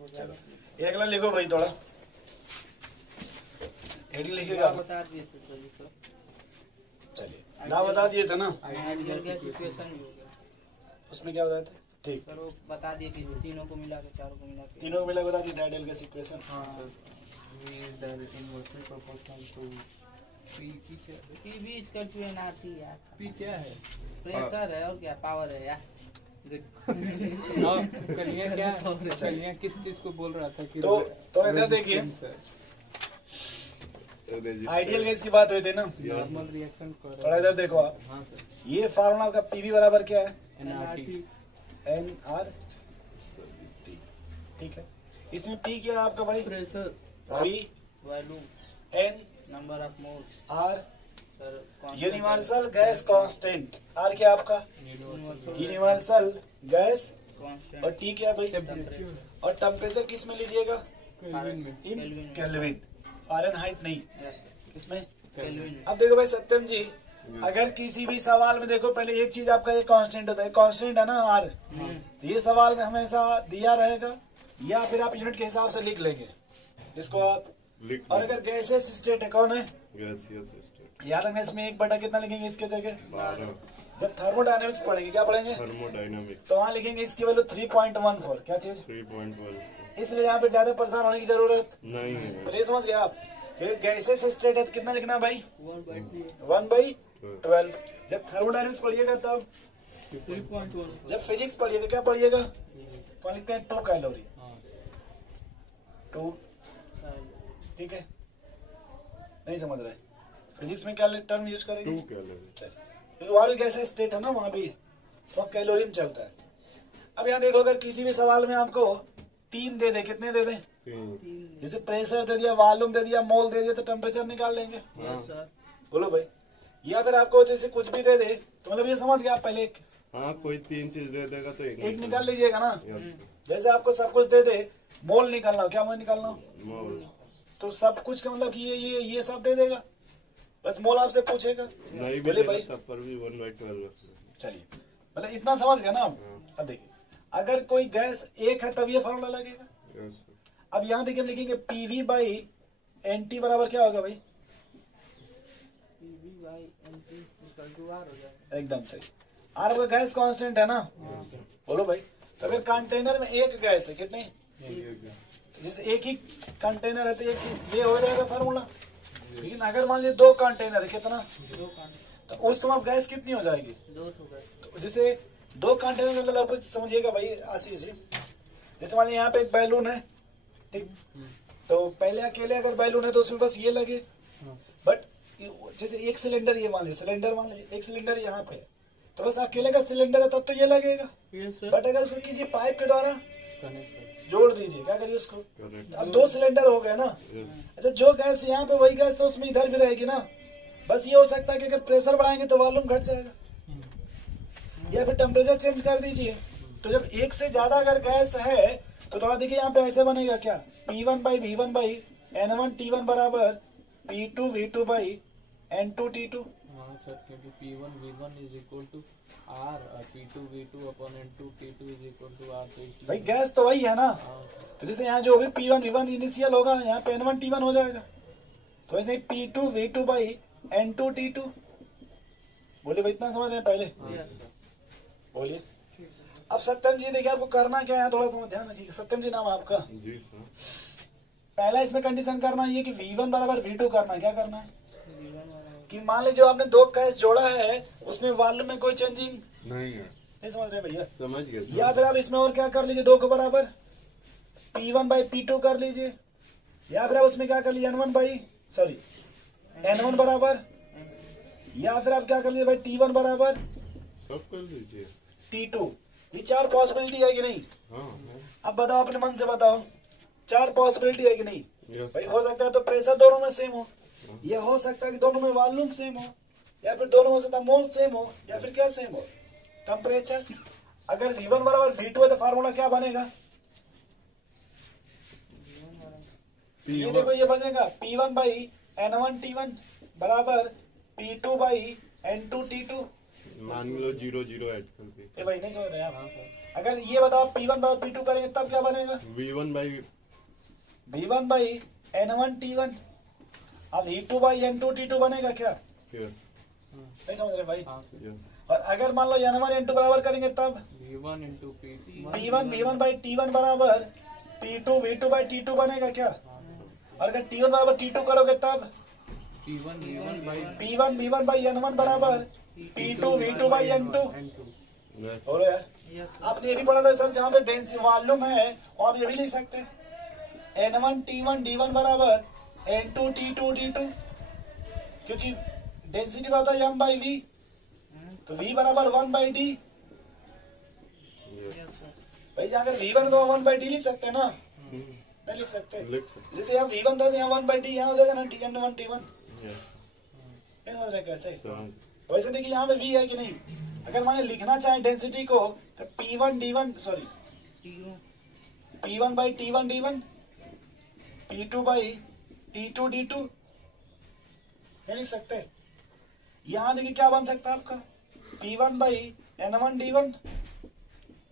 चलो ये अगला लिखो भाई, थोड़ा हेडिंग लिखिएगा। बता दिए थे सर। चलिए ना बता दिए थे ना, आइडियल गैस इक्वेशन भी हो गया। उसमें क्या बताया था? ठीक, सर वो बता दिए कि तीनों को मिला के, चारों को मिला के, तीनों को मिला बता दिए आइडियल गैस इक्वेशन। हाँ पी भी इसका टू एन आर टी यार। पी क्या है? प्रेशर है और क्या पावर है यार। कलियां क्या कलियां किस चीज को बोल रहा था कि तो इधर देखिए, आइडियल गैस की बात हुई थी ना, नॉर्मल रिएक्शन कर थोड़ा इधर देखो आप। हाँ सर, ये फार्मूला आपका पीवी बराबर क्या है? एनआरटी NRT, ठीक है। इसमें पी क्या है आपका भाई? Pressure, V, volume, N, number of mole, R sir universal gas constant. R क्या आपका? यूनिवर्सल गैस, कांस्टेंट और टी क्या भाई? टेम्परेचर और टेम्परेचर किस में लीजिएगा? केल्विन में, इन केल्विन, फारेनहाइट नहीं, इसमें। केल्विन। अब देखो भाई सत्यम जी, अगर किसी भी सवाल में देखो, पहले एक चीज आपका ये कांस्टेंट होता है, कांस्टेंट है ना आर, तो ये सवाल में हमेशा दिया रहेगा, या फिर आप यूनिट के हिसाब से लिख लेंगे इसको आप। और अगर गैसेस स्टेट है, कौन है? याद रखना, इसमें 1/, कितना लिखेंगे इसके जगह? 12। जब थर्मोडायनेमिक्स पढ़ेंगे, क्या पढ़ेंगे? थर्मोडायनामिक्स तो वहाँ लिखेंगे इसकी वैल्यू 3.14, क्या चीज? 3.12 इसलिए यहाँ पे ज्यादा परेशान होने की जरूरत नहीं है। तो ये समझ गए आप। गैसेस स्टेट है तो कितना लिखना भाई? 1/12। जब थर्मोडायनेमिक्स पढ़िएगा तब, 3.1 जब फिजिक्स पढ़िएगा क्या पढ़िएगा? तो लिखते हैं 2 कैलोरी, 2, ठीक है। नहीं समझ रहे? फिजिक्स में क्या टर्म यूज करेंगे? 2 कैलोरी। क्योंकि वहाँ भी गैसेस स्टेट है ना, वहाँ भी तो कैलोरी में चलता है। अब यहाँ देखो, अगर किसी भी सवाल में आपको 3 दे दे, कितने दे दे? 3। जैसे प्रेशर दे दिया, वॉल्यूम दे दिया, मोल दे दिया, तो टेम्परेचर निकाल लेंगे। सर। बोलो भाई। या फिर आपको जैसे कुछ भी दे दे, तो मतलब ये समझ गया आप, पहले हाँ, कोई 3 चीज दे देगा तो एक निकाल लीजिएगा ना। यस जैसे आपको सब कुछ दे दे, मोल निकालना हो, क्या मोल निकालना हो? मोल। तो सब कुछ का मतलब कि ये सब दे देगा, बस मोल आपसे पूछेगा। नहीं भी बोले देगा भाई। तब पर भी 1/12 रखना। चलिए, मतलब इतना समझ गया ना आप। अब देखिए, अगर कोई गैस एक है तब ये फॉर्मूला लगेगा। यस अब यहाँ देखिए हम लिखेंगे PV बाई NT बराबर क्या होगा भाई? PV by NT equal to R हो जाएगा। एकदम सही। आर आपका गैस कांस्टेंट है ना। बोलो भाई। तो अगर कंटेनर में एक गैस है, कितनी? तो जैसे एक ही कंटेनर है तो ये हो जाएगा फार्मूला। लेकिन अगर मान लीजिए 2 कंटेनर है, कितना? 2 कांटेनर, तो उस समय गैस कितनी हो जाएगी? 2 हो गए। तो जैसे 2 कंटेनर मतलब आप समझिएगा भाई आशीष जी, जैसे मान लीजिए यहाँ पे एक बैलून है, ठीक, तो पहले अकेले अगर बैलून है तो उसमें बस ये लगे, बट जैसे एक सिलेंडर, ये मान लीजिए सिलेंडर, मान लीजिए एक सिलेंडर यहाँ पे, तो बस अकेले का सिलेंडर है तब तो ये लगेगा। बट अगर उसको किसी पाइप के द्वारा जोड़ दीजिए, क्या करिए उसको, अब 2 सिलेंडर हो गए ना। अच्छा, जो गैस यहाँ पे वही गैस तो उसमें इधर भी रहेगी ना। बस ये हो सकता है कि अगर प्रेशर बढ़ाएंगे तो वॉल्यूम घट जाएगा, या फिर टेम्परेचर चेंज कर दीजिए। तो जब एक से ज्यादा अगर गैस है तो थोड़ा देखिए यहाँ पे ऐसे बनेगा क्या? P1 by V1 by N1 T1 बराबर P2 V2 by N2 T2। हाँ सर, क्योंकि P1 V1 is equal to R और P2 V2 upon N2 T2 is equal to R। तो भाई गैस तो वही है ना। तो जैसे यहाँ जो भी P1 V1 इनिशियल होगा, यहाँ पे N1 T1 हो जाएगा। तो वैसे P2 V2 by N2 T2। बोलिए भाई, इतना समझ रहे हैं पहले? बोलिए। अब सत्यम जी देखिए, आपको करना क्या है, थोड़ा सा ध्यान रखिए। सत्यम जी नाम है आपका? जी सर। पहला इसमें कंडीशन करना है कि V1 बराबर V2 करना है। क्या करना है कि मान लीजिए आपने 2 गैस जोड़ा है, उसमें वॉल्यूम में कोई चेंजिंग नहीं है। नहीं, समझ रहे भैया? समझ गए। या फिर आप इसमें और क्या कर लीजिए, 2 को बराबर P1 बाई P2 कर लीजिए, या फिर आप उसमें क्या कर लीजिए N1 बराबर, या फिर आप क्या कर लीजिए भाई T1 बराबर सब कर दीजिए। T2। ये 4 पॉसिबिलिटी है कि नहीं? हाँ। अब बताओ, अपने मन से बताओ, 4 पॉसिबिलिटी है कि नहीं? यस भाई हो सकता है तो प्रेशर दोनों में सेम हो, ये हो सकता है कि दोनों में वॉल्यूम सेम हो, या फिर दोनों में से मोल सेम हो, या फिर क्या सेम हो? टेम्परेचर। अगर V1 बराबर V2 है तो फार्मूला क्या बनेगा? ये देखो, ये बनेगा P1 बाई N1 T1 बराबर P2 बाई N2 T2। मान लो 0 0 ऐड कर दी। ये भाई नहीं समझ रहे आप? अगर ये बताओ P1 बराबर P2 करेंगे तब क्या बनेगा? V1 by V1 by N1 T1। अब V2 बाई N2 T2 बनेगा क्या? here, नहीं समझ रहे भाई? हाँ yeah. और अगर मान लो N1 N2 बराबर करेंगे तब V1 into P1 P1 V1 by T1 बराबर P2 V2 बाई T2 बनेगा क्या? और अगर T1 बराबर T2 करोगे तब P1 V1 by P1 V1 by N1 बराबर P2 V2 by N2। N2 Yes. बोलो यार, Yes, sir. आपने ये भी पढ़ा था सर, जहाँ पे डेंसिटी वॉल्यूम है वहाँ पे ये भी लिख सकते हैं N1 T1 D1 बराबर N2 T2 D2, क्योंकि डेंसिटी का होता है M बाई V, तो V बराबर 1 by D। Yes. Yes, sir. भाई जहाँ अगर V1 को 1 बाई D लिख सकते हैं ना? नहीं लिख सकते। लिख सकते जैसे यहाँ V1 था तो यहाँ 1 बाई D यहाँ हो जाएगा ना, N1 T1। हैं। नहीं समझ रहे कैसे? So, वैसे देखिए यहाँ पे V है कि नहीं? अगर माने लिखना चाहे डेंसिटी को तो P1 D1 sorry T1. P1 by T1 D1, P2 by T2 D2, नहीं लिख सकते? यहाँ देखिए क्या बन सकता है आपका? P1 by N1 D1,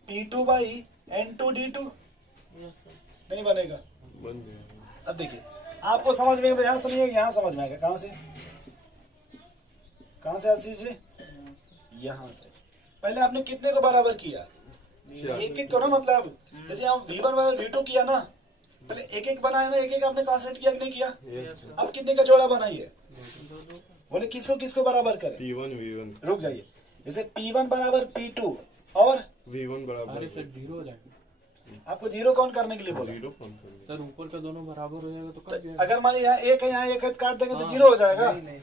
P2 by N2 D2, Yes, sir. नहीं बनेगा। बन जाएगा। अब देखिए आपको समझ में यहाँ समझिए, यहाँ समझ में आएगा। कहाँ से आती चीजें? यहाँ से। पहले आपने कितने को बराबर किया? चार। एक एक करो, मतलब जैसे हम V1 बराबर V2 किया ना, पहले एक एक बनाया ना, एक एक आपने कांस्टेंट किया कि नहीं किया? Yes. अब कितने का जोड़ा बनाइए? दो. बोले किसको किसको बराबर करें? P1 V1 रुक जाइए, जैसे P1 बराबर P2 और V1 बराबर अरे सर जीरो हो जाएगा आपको जीरो काउंट करने के लिए बोला। 0 कौन सा सर, ऊपर का दोनों बराबर हो जाएगा तो तो कट जाएगा। अगर मान लीजिए यहाँ एक है काट देंगे तो हाँ, जीरो हो जाएगा। नहीं, नहीं।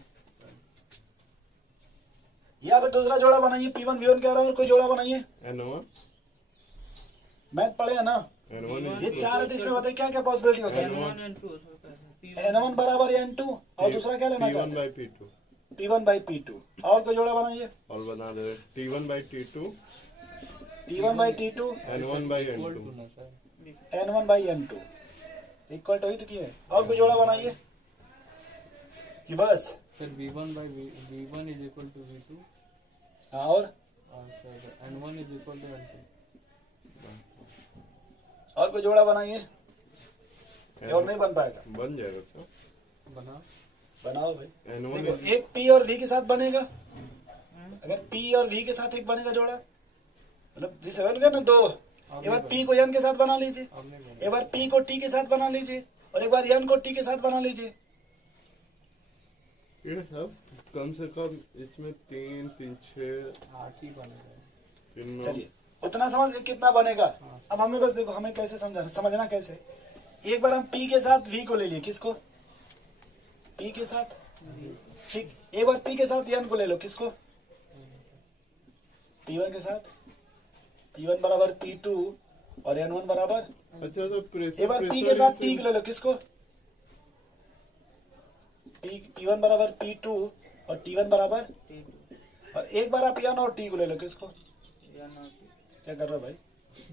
यहाँ पे दूसरा जोड़ा बनाइए, P1 V1 के बराबर कोई जोड़ा बनाइए। N1 मैथ पढ़े ना? N1 ये चार है, तो इसमें बताइए क्या क्या पॉसिबिलिटी हो सकती है? N1 and 2 sir. N1 बराबर N2 और दूसरा क्या लेना P1 चाहते बाई हैं? P2 P1 बाई P2 और कोई जोड़ा बनाइए। और बना दे T1 by T2 T1 by T2 N1 by equal to N2 ना sir. N1 by N2 equal to ही तो किया है। और कोई जोड़ा बनाइए कि बस? Sir V1 by V1 is equal to V2 हाँ, और sir N1 is equal to N2। और कोई जोड़ा बनाइए। ये और नहीं बन पाएगा। बन जाएगा सर। बना बनाओ भाई। N1 देखो एक P और V के साथ बनेगा। अगर P और V के साथ एक बनेगा जोड़ा, मतलब जिसे बन गया ना दो, एक बार P को N के साथ बना लीजिए, अब नहीं बना। एक बार P को T के साथ बना लीजिए और एक बार N को T के साथ बना लीजिए। ये सब कम से कम इसमें 3 3 6 8 ही बनेगा। 3 चलिए उतना समझ गए कितना बनेगा। अब हमें बस देखो हमें कैसे समझना कैसे। एक बार हम P के साथ V को ले लिए, किसको? P के साथ, ठीक। एक बार P के साथ N को ले लो, किसको? P1 के साथ। P1 बराबर P2 और N1 बराबर। अच्छा तो प्रेशर एक बार P के साथ T को ले लो, किसको? P1 बराबर P2 और T1 बराबर। और एक बार आप N और T को ले लो, किसको? क्या कर रहे हो भाई?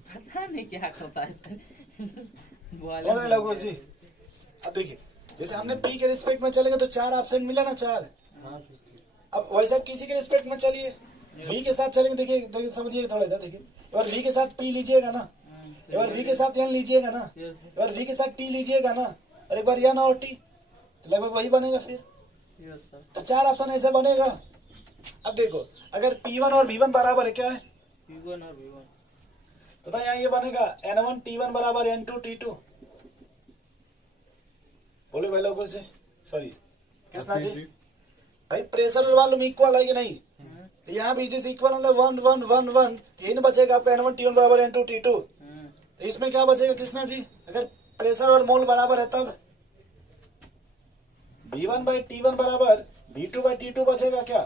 पता नहीं क्या करता है सर. समझ रहे लगो जी? अब देखिए जैसे हमने P के रिस्पेक्ट में चलेंगे तो 4 ऑप्शन मिला ना, 4। हाँ, अब वैसे आप किसी के रिस्पेक्ट में चलिए, V के साथ चलेंगे। देखिए समझिए थोड़ा इधर देखिए। एक बार V के साथ P लीजिएगा ना, एक बार V के साथ N लीजिएगा ना, एक बार V के साथ T लीजिएगा ना, और एक बार N और T, तो लगभग वही बनेगा फिर। Yes, sir. तो 4 ऑप्शन ऐसे बनेगा। अब देखो अगर P1 और V1 बराबर है, क्या है? P1 और V1. तो यहाँ ये बनेगा N1 T1 बराबर N2 T2। बोले भाई लोगों से, सॉरी कृष्णा जी, भाई प्रेशर और वॉल्यूम इक्वल है कि नहीं? तो यहाँ भी जैसे इक्वल मतलब 1 1 1 1, तीन बचेगा आपका N1 T1 बराबर N2 T2। तो इसमें क्या बचेगा कृष्णा जी? अगर प्रेशर और मोल बराबर है तब V1 बाई T1 बराबर V2 बाई T2 बचेगा क्या?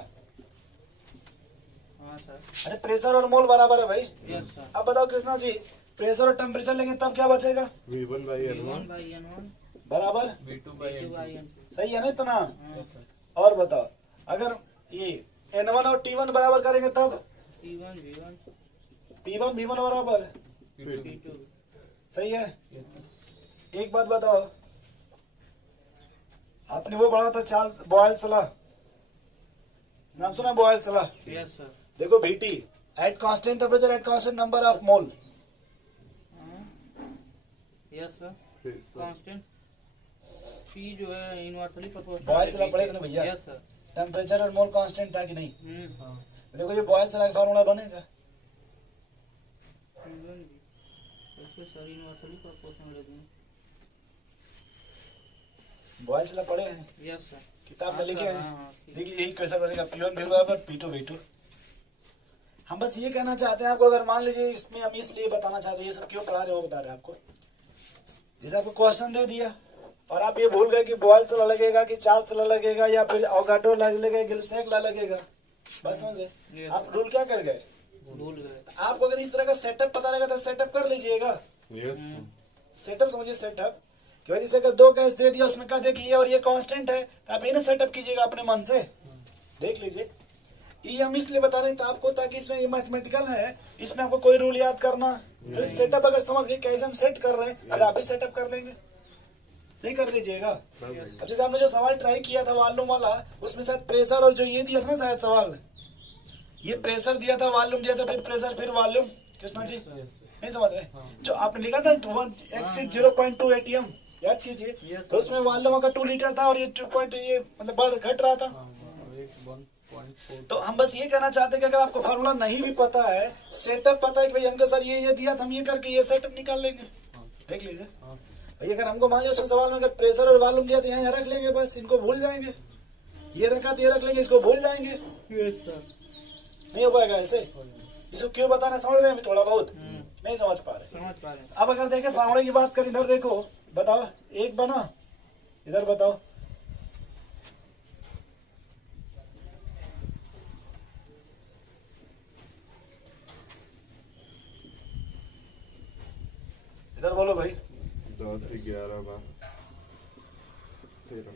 हाँ सर. अरे प्रेशर और मोल बराबर है भाई। Yes, sir. अब बताओ कृष्णा जी, प्रेशर और टेम्परेचर लेंगे तब क्या बचेगा? V1 by V1 N1 by N1. बराबर V2 by V2 by N2। N2. सही है ना इतना? हाँ. और बताओ अगर ये N1 और T1 बराबर करेंगे तब P1 V1. P1 V1 बराबर। P2. सही है। एक बात बताओ, आपने वो पढ़ा था चार्ल्स बॉयल सलाह, नाम सुना बॉयल सलाह? Yes, sir. देखो VT eight constant temperature at constant number of mole. Yes sir. फिर कांस्टेंट पी जो है इनवर्सली प्रोपोर्शनल। बॉयल चला पड़े थे ना भैया। Yes sir. टेम्परेचर और मोल कांस्टेंट था कि नहीं? हाँ देखो ये बॉयल चला का फार्मूला बनेगा। P1 भी ऐसे सर इनवर्सली प्रोपोर्शनल लेंगे। बॉयल चला पड़े हैं, यस सर। किताब में लिखे हैं। ठीक। देखिए यही क्वेश्चन बनेगा, P1 V बराबर P2 V2। हम बस ये कहना चाहते हैं आपको, अगर मान लीजिए इसमें हम इसलिए बताना चाहते हैं, ये सब क्यों पढ़ा रहे हो बता रहे हैं आपको। जैसे आपको क्वेश्चन दे दिया और आप ये भूल गए कि बॉयल चला लगेगा कि चार्ज चला लगेगा या फिर अवोगाड्रो लगेगा, गिब्स ला लगेगा, बस समझे Yes, आप रूल क्या कर गए। भूल गए। आपको अगर इस तरह का सेटअप पता रहेगा तो सेटअप कर लीजिएगा। यस सेटअप समझिए, सेटअप की वजह से अगर दो गैस दे दिया उसमें कह दे कि ये और ये कांस्टेंट है तो आप इन्हें सेटअप कीजिएगा अपने मन से, देख लीजिए। ये हम इसलिए बता रहे हैं तो आपको, ताकि इसमें ये मैथमेटिकल है, इसमें आपको कोई रूल याद करना, तो सेटअप अगर समझ गए कैसे हम सेट कर रहे हैं, अगर आप भी सेटअप कर लेंगे नहीं कर लीजिएगा। अब जैसे आपने जो सवाल ट्राई किया था वॉल्यूम वाला, उसमें शायद प्रेशर और जो ये दिया था ना शायद सवाल, ये प्रेशर दिया था, वॉल्यूम दिया था, फिर प्रेशर फिर वॉल्यूम, कृष्णा जी नहीं समझ रहे? जो आपने लिखा था 0.2 ATM याद कीजिए, तो उसमें वॉल्यूम अगर 2 लीटर था और ये 2 पॉइंट ये मतलब बढ़ घट रहा था। 1.4 तो हम बस ये कहना चाहते हैं कि अगर आपको फार्मूला नहीं भी पता है, सेटअप पता है कि भाई हमको सर ये दिया था, हम ये करके ये सेटअप निकाल लेंगे, देख लीजिए भाई। अगर हमको मान लो उसमें सवाल में अगर प्रेशर और वॉल्यूम दिया तो यहाँ रख लेंगे, बस इनको भूल जाएंगे। ये रखा तो ये रख लेंगे, इसको भूल जाएंगे। Yes sir. नहीं हो पाएगा ऐसे। इसको क्यों बताना समझ रहे हैं थोड़ा बहुत, नहीं समझ पा रहे। समझ पा रहे हैं। अब अगर देखें फार्मूले की बात करें, इधर देखो, बताओ एक बना, इधर बताओ इधर बोलो भाई। 10 11 12 13।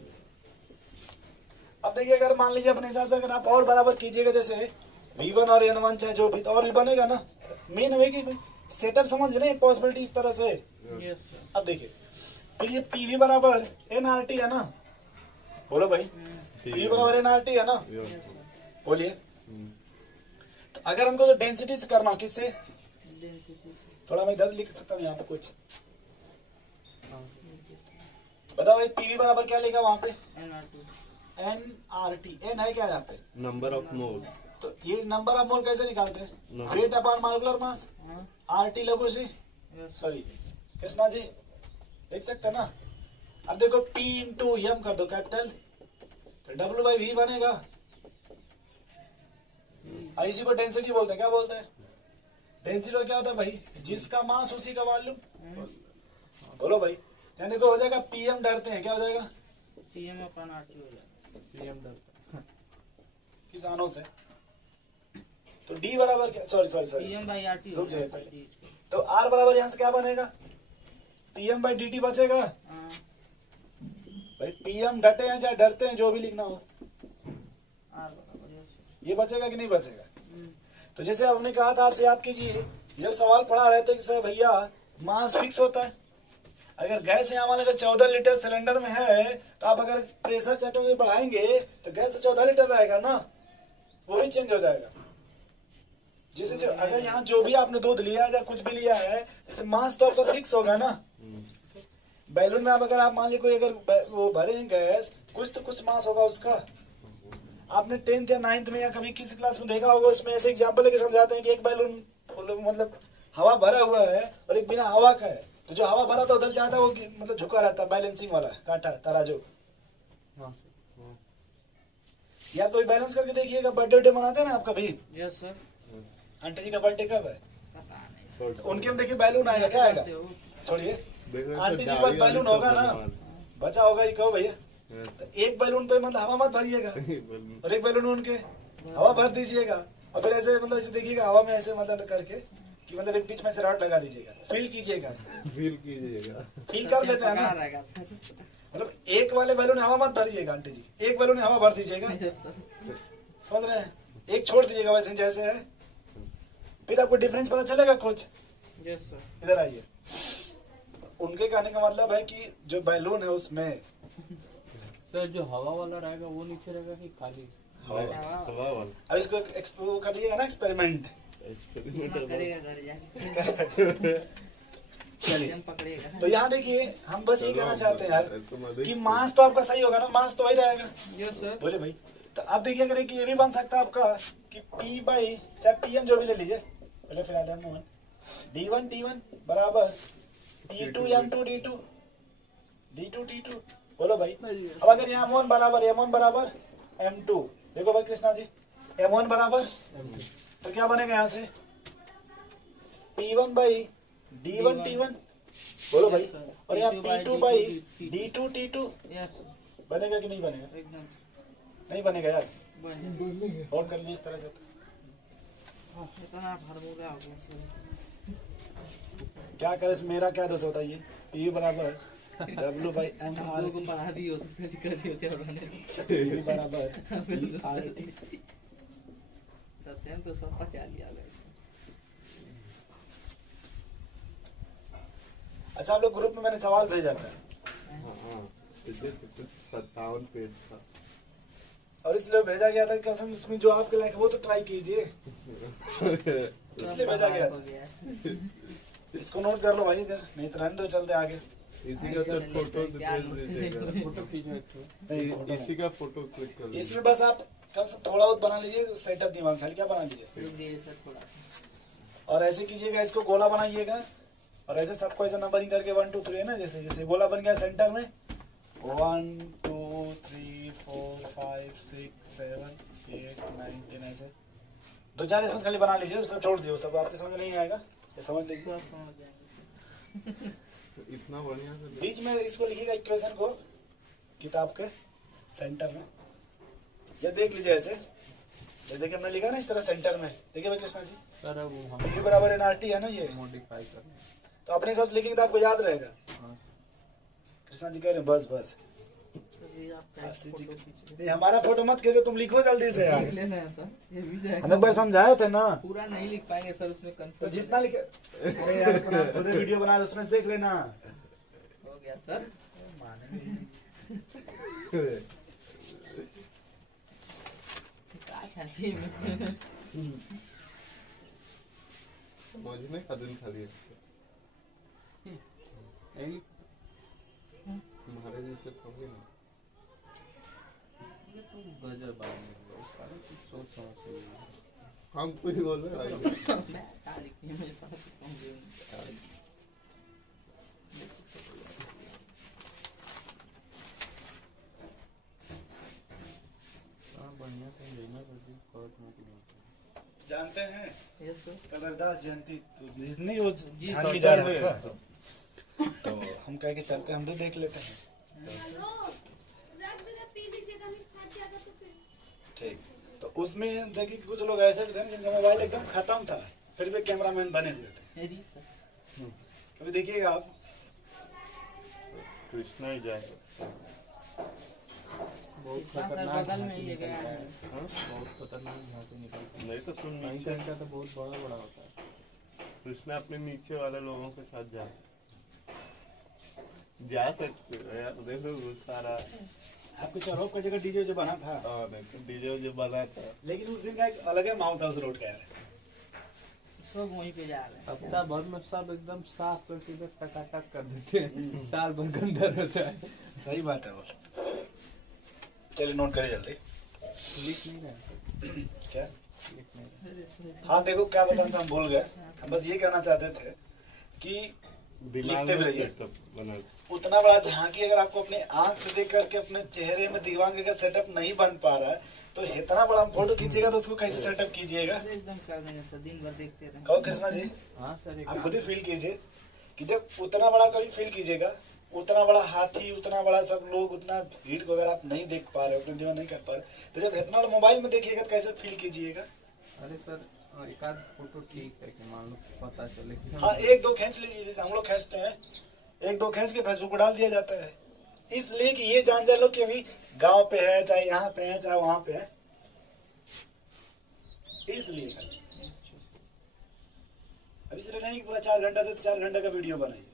अब देखिए अगर मान लीजिए अपने हिसाब से अगर आप और बराबर कीजिएगा, जैसे V1 और N1 चाहे जो भी, तो और भी बनेगा ना। मेन है कि सेटअप समझ रहे हैं, पॉसिबिलिटी इस तरह से। Yes sir. अब देखिए फिर ये PV बराबर NRT है ना, बोलो भाई। PV बराबर NRT है ना, यस बोलिए। तो अगर हमको तो डेंसिटी से करना हो, किससे? डेंसिटी थोड़ा मैं इधर लिख सकता हूँ यहाँ पे कुछ, बताओ भाई। PV बराबर क्या लिखा वहाँ पे? NRT। N है क्या यहाँ पे? Number of moles. तो ये नंबर ऑफ मोल कैसे निकालते हैं? Number. Weight upon molecular mass, RT लघु जी, सॉरी कृष्णा जी, देख सकते हैं ना। अब देखो P इंटू M कर दो कैपिटल, तो W/V बनेगा। इसी को डेंसिटी बोलते हैं, क्या बोलते हैं? डेंसिटी क्या होता है भाई? जिसका मास उसी का वॉल्यूम। बोलो भाई। यहाँ देखो हो जाएगा PM, डरते हैं क्या हो जाएगा? PM/RT हो जाएगा। PM डर किसानों से। तो D बराबर क्या, सॉरी PM/RT हो रुक जाए जाएगा। पहले। तो R बराबर यहाँ से क्या बनेगा? PM/dt बचेगा हाँ, भाई। PM डटे हैं चाहे डरते हैं, जो भी लिखना हो, R बराबर यस सर। ये बचेगा कि नहीं बचेगा? तो जैसे हमने कहा था, आपसे याद कीजिए, जब सवाल पढ़ा रहे थे कि सर भैया मास फिक्स होता है। अगर गैस यहाँ मान अगर 14 लीटर सिलेंडर में है, तो आप अगर प्रेशर चैटों में बढ़ाएंगे तो गैस तो 14 लीटर रहेगा ना, वो भी चेंज हो जाएगा। जैसे जो अगर यहाँ जो भी आपने दूध लिया है या कुछ भी लिया है, जैसे मास तो आपका फिक्स होगा ना। बैलून में आप अगर आप मान लीजिए कोई अगर वो भरे हैं गैस, कुछ तो कुछ मास होगा उसका। आपने 10th या 9th में या कभी किसी क्लास में देखा होगा, उसमें ऐसे एग्जाम्पल लेके समझाते हैं कि एक बैलून मतलब हवा भरा हुआ है और एक बिना हवा का है, तो जो हवा भरा था उधर जाता है वो मतलब झुका रहता है, बैलेंसिंग वाला कांटा तराजू। या कोई बैलेंस करके देखिएगा। बर्थडे मनाते हैं ना आप कभी? Yes sir. आंटी जी का बर्थडे कब है? पता नहीं। तो उनके में देखिए बैलून आएगा, क्या आएगा? छोड़िए, आंटी जी के पास बैलून होगा ना, बचा होगा ये, कहो भैया। तो एक बैलून पे मतलब हवा मत भरिएगा और एक बैलून उनके हवा भर दीजिएगा, और फिर ऐसे मतलब ऐसे देखिएगा हवा में ऐसे मतलब करके कि मतलब एक बीच में से रॉड लगा दीजिएगा, फील कीजिएगा। फील कर लेते हैं ना, मतलब एक वाले बैलून हवा मत भरिएगा आंटी जी, एक बैलून हवा भर दीजिएगा, समझ रहे हैं? एक छोड़ दीजिएगा वैसे जैसे है, फिर आपको डिफरेंस पता चलेगा कुछ। Yes sir. इधर आइए। उनके कहने का मतलब है कि जो बैलून है उसमें सर जो हवा वाला रहेगा वो नीचे रहेगा कि खाली? अब इसको करिएगा ना एक्सपेरिमेंट, इतना एक्सपेरिमेंट करेगा घर जाके चलिए हम पकड़ेगा। तो यहाँ देखिए हम बस ये कहना चाहते हैं यार तुम्हारे कि मास तो आपका सही होगा ना, मास तो वही रहेगा। Yes sir. बोले भाई तो आप देखिए करें कि ये भी बन सकता है आपका कि P बाई चाहे PM जो भी ले लीजिए, पहले फिलहाल हम D1 T1 बराबर P2 M2 D2 D2 T2। बोलो भाई अब अगर यहाँ M1 बराबर M2, देखो भाई कृष्णा जी M1 बराबर तो क्या बनेगा यहाँ से P1 बाई D1 T1। बोलो भाई और यहाँ P2 by D2 T2 yes बनेगा कि नहीं बनेगा? एकदम नहीं बनेगा यार, बन जाए। और कर लीजिए इस तरह से। इतना भरमूला हो गया सर। क्या करे, मेरा क्या दोष होता है ये P बराबर W बाई M R को बना दियो तो सर कर दियो थे उन्होंने। P बराबर R T। सत्यम तो सब पचा लिया गया। अच्छा आप लोग ग्रुप में मैंने सवाल भेजा था हाँ, इसे कुछ 57 पेज था। और इसलिए भेजा गया था कि कसम उसमें जो आपके लायक वो तो ट्राई कीजिए, इसलिए भेजा गया हो था। गया। इसको नोट कर लो भाई, इधर नहीं तो रहने दो, चलते आगे। इसी का सर फोटो भेज दीजिएगा। फोटो खींचो एक ठो। नहीं, इसी का फोटो क्लिक कर लीजिए। इसमें बस आप कम से थोड़ा बहुत बना लीजिए, सेटअप दिमाग खाली क्या बना लीजिए। रुक जाइए सर थोड़ा। और ऐसे कीजिएगा, इसको गोला बनाइएगा और ऐसे सबको ऐसे नंबरिंग करके 1 2 3 है ना, जैसे जैसे गोला बन गया सेंटर में 1 2 3 4 5 6 7 8 9 10 ऐसे 2-4 इसमें खाली बना लीजिए, उसको छोड़ दिए, सब आपके समझ में नहीं आएगा, ये समझ लीजिए। सब समझ जाएंगे। इतना बढ़िया से बीच में इसको लिखिएगा इक्वेशन को किताब के सेंटर में, ये देख लीजिए ऐसे जैसे कि हमने लिखा ना इस तरह सेंटर में, देखिए भाई कृष्णा जी सर अब वो P हम बराबर NRT है ना, ये मॉडिफाई करना। तो अपने हिसाब से लिखेंगे तो आपको याद रहेगा। हाँ। कृष्णा जी कह रहे हैं बस बस सर ये आप कैसे आशीष जी फोटो खींच नहीं, हमारा फोटो मत खींचो, तुम लिखो जल्दी से यार। लिख लेना है सर, ये भी जाएगा। हम एक बार समझाए थे ना, पूरा नहीं लिख पाएंगे सर, उसमें तो कंफ्यूज जितना लिखे अरे यार अपना खुद वीडियो बना रहे, उसमें से देख लेना। हो गया सर। क्या चाहिए मुझे? समझने का दिन खाली है। यही तुम्हारे जैसे थोड़ी ना। ये तो गजब आदमी है भाई, सारा कुछ सोच समझ के लिया। हम कुछ बोल रहे हैं मैं क्या लिखी मुझे सारा कुछ समझ में नहीं। हाँ बढ़िया तो लेना पड़ती कोर्ट में की जानते हैं यस सर। कबरदास जयंती तो जितनी वो जी, झांकी सर, जा सर, रहा था, तो हम कह के चलते हैं, हम भी देख लेते हैं। ठीक, तो उसमें देखिए कि कुछ लोग ऐसे भी थे जिनका मोबाइल एकदम खत्म था, फिर भी कैमरामैन बने हुए थे। जी सर। कभी देखिएगा आप, कृष्णा ही जाएगा। बहुत हाँ सर, खतरनाक बगल में झांकी ये गया निकलता है। है। हाँ, बहुत खतरनाक झांकी निकलती है। नहीं तो तुम नहीं नीचे का तो बहुत बड़ा बड़ा होता है। कृष्णा अपने नीचे वाले लोगों के साथ जा सकते हो यार। देखो गुस्सा रहा है। आपको चौरों का जगह डीजे जो बना था, हाँ देखो डीजे जो बना था। लेकिन उस दिन का एक अलग है माहौल था उस रोड का यार। सब वहीं पे जा रहे हैं। हफ्ता भर में सब एकदम साफ करके इधर टकाटक कर देते हैं। साल भर गंदा रहता है। सही बात है वो। चलिए नोट करिए जल्दी। लिख नहीं रहे क्या? लिख नहीं रहे। फिर इसमें से- हाँ देखो क्या बताना था, हम भूल गए। हम बस ये कहना चाहते थे कि दिमाग लिखते भी में रहिए। सेटअप बना। उतना बड़ा झांकी अगर आपको अपने आंख से देख करके अपने चेहरे में दिमाग का सेटअप नहीं बन पा रहा है, तो इतना बड़ा फोटो खींचिएगा तो उसको कैसे सेटअप कीजिएगा? अरे एकदम कर देंगे सर, दिन भर देखते रहेंगे। कहो कृष्णा जी, हाँ सर एक आप खुद ही फील कीजिए कि जब उतना बड़ा कभी फील कीजिएगा, उतना बड़ा हाथी, उतना बड़ा सब लोग, उतना भीड़ को अगर आप नहीं देख पा रहे हो, अपने दिमाग नहीं कर पा रहे, तो जब इतना बड़ा मोबाइल में देखिएगा तो कैसे फील कीजिएगा? अरे सर एक आध फोटो ठीक है कि मान लो पता चले कि हाँ, 1-2 खींच लीजिए, जैसे हम लोग खींचते हैं, 1-2 खींच के फेसबुक पर डाल दिया जाता है, इसलिए कि ये जान लो कि अभी गांव पे है, चाहे यहाँ पे है, चाहे वहां पे है, इसलिए अभी सिर्फ नहीं कि पूरा 4 घंटा से 4 घंटे का वीडियो बनाइए।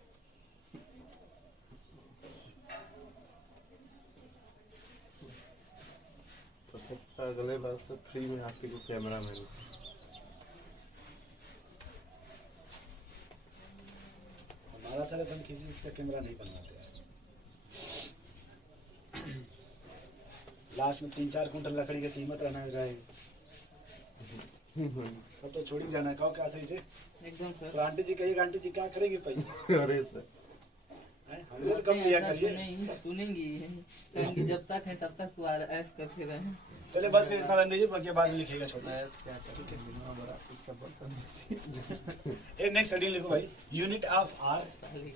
तो अगले बार से फ्री में आपके को कैमरा मैन। चले तो हम किसी चीज का कैमरा नहीं बनवाते हैं। लास्ट में 3-4 कुंटल लकड़ी की कीमत रहना रहे, सब तो छोड़ ही जाना है। कहो क्या सही से एकदम तो सर। आंटी जी कहिए, आंटी जी क्या करेंगे पैसे? अरे सर हैं? हमसे तो कम लिया ऐसा करिए। सुनेंगी कहेंगी जब तक है तब तक तू ऐश करते रहे। चलिए बस इतना रहने दीजिए, बाकी बाद में लिखिएगा छोटा। एक नेक्स्ट हेडिंग लिखो भाई, यूनिट ऑफ आर। साली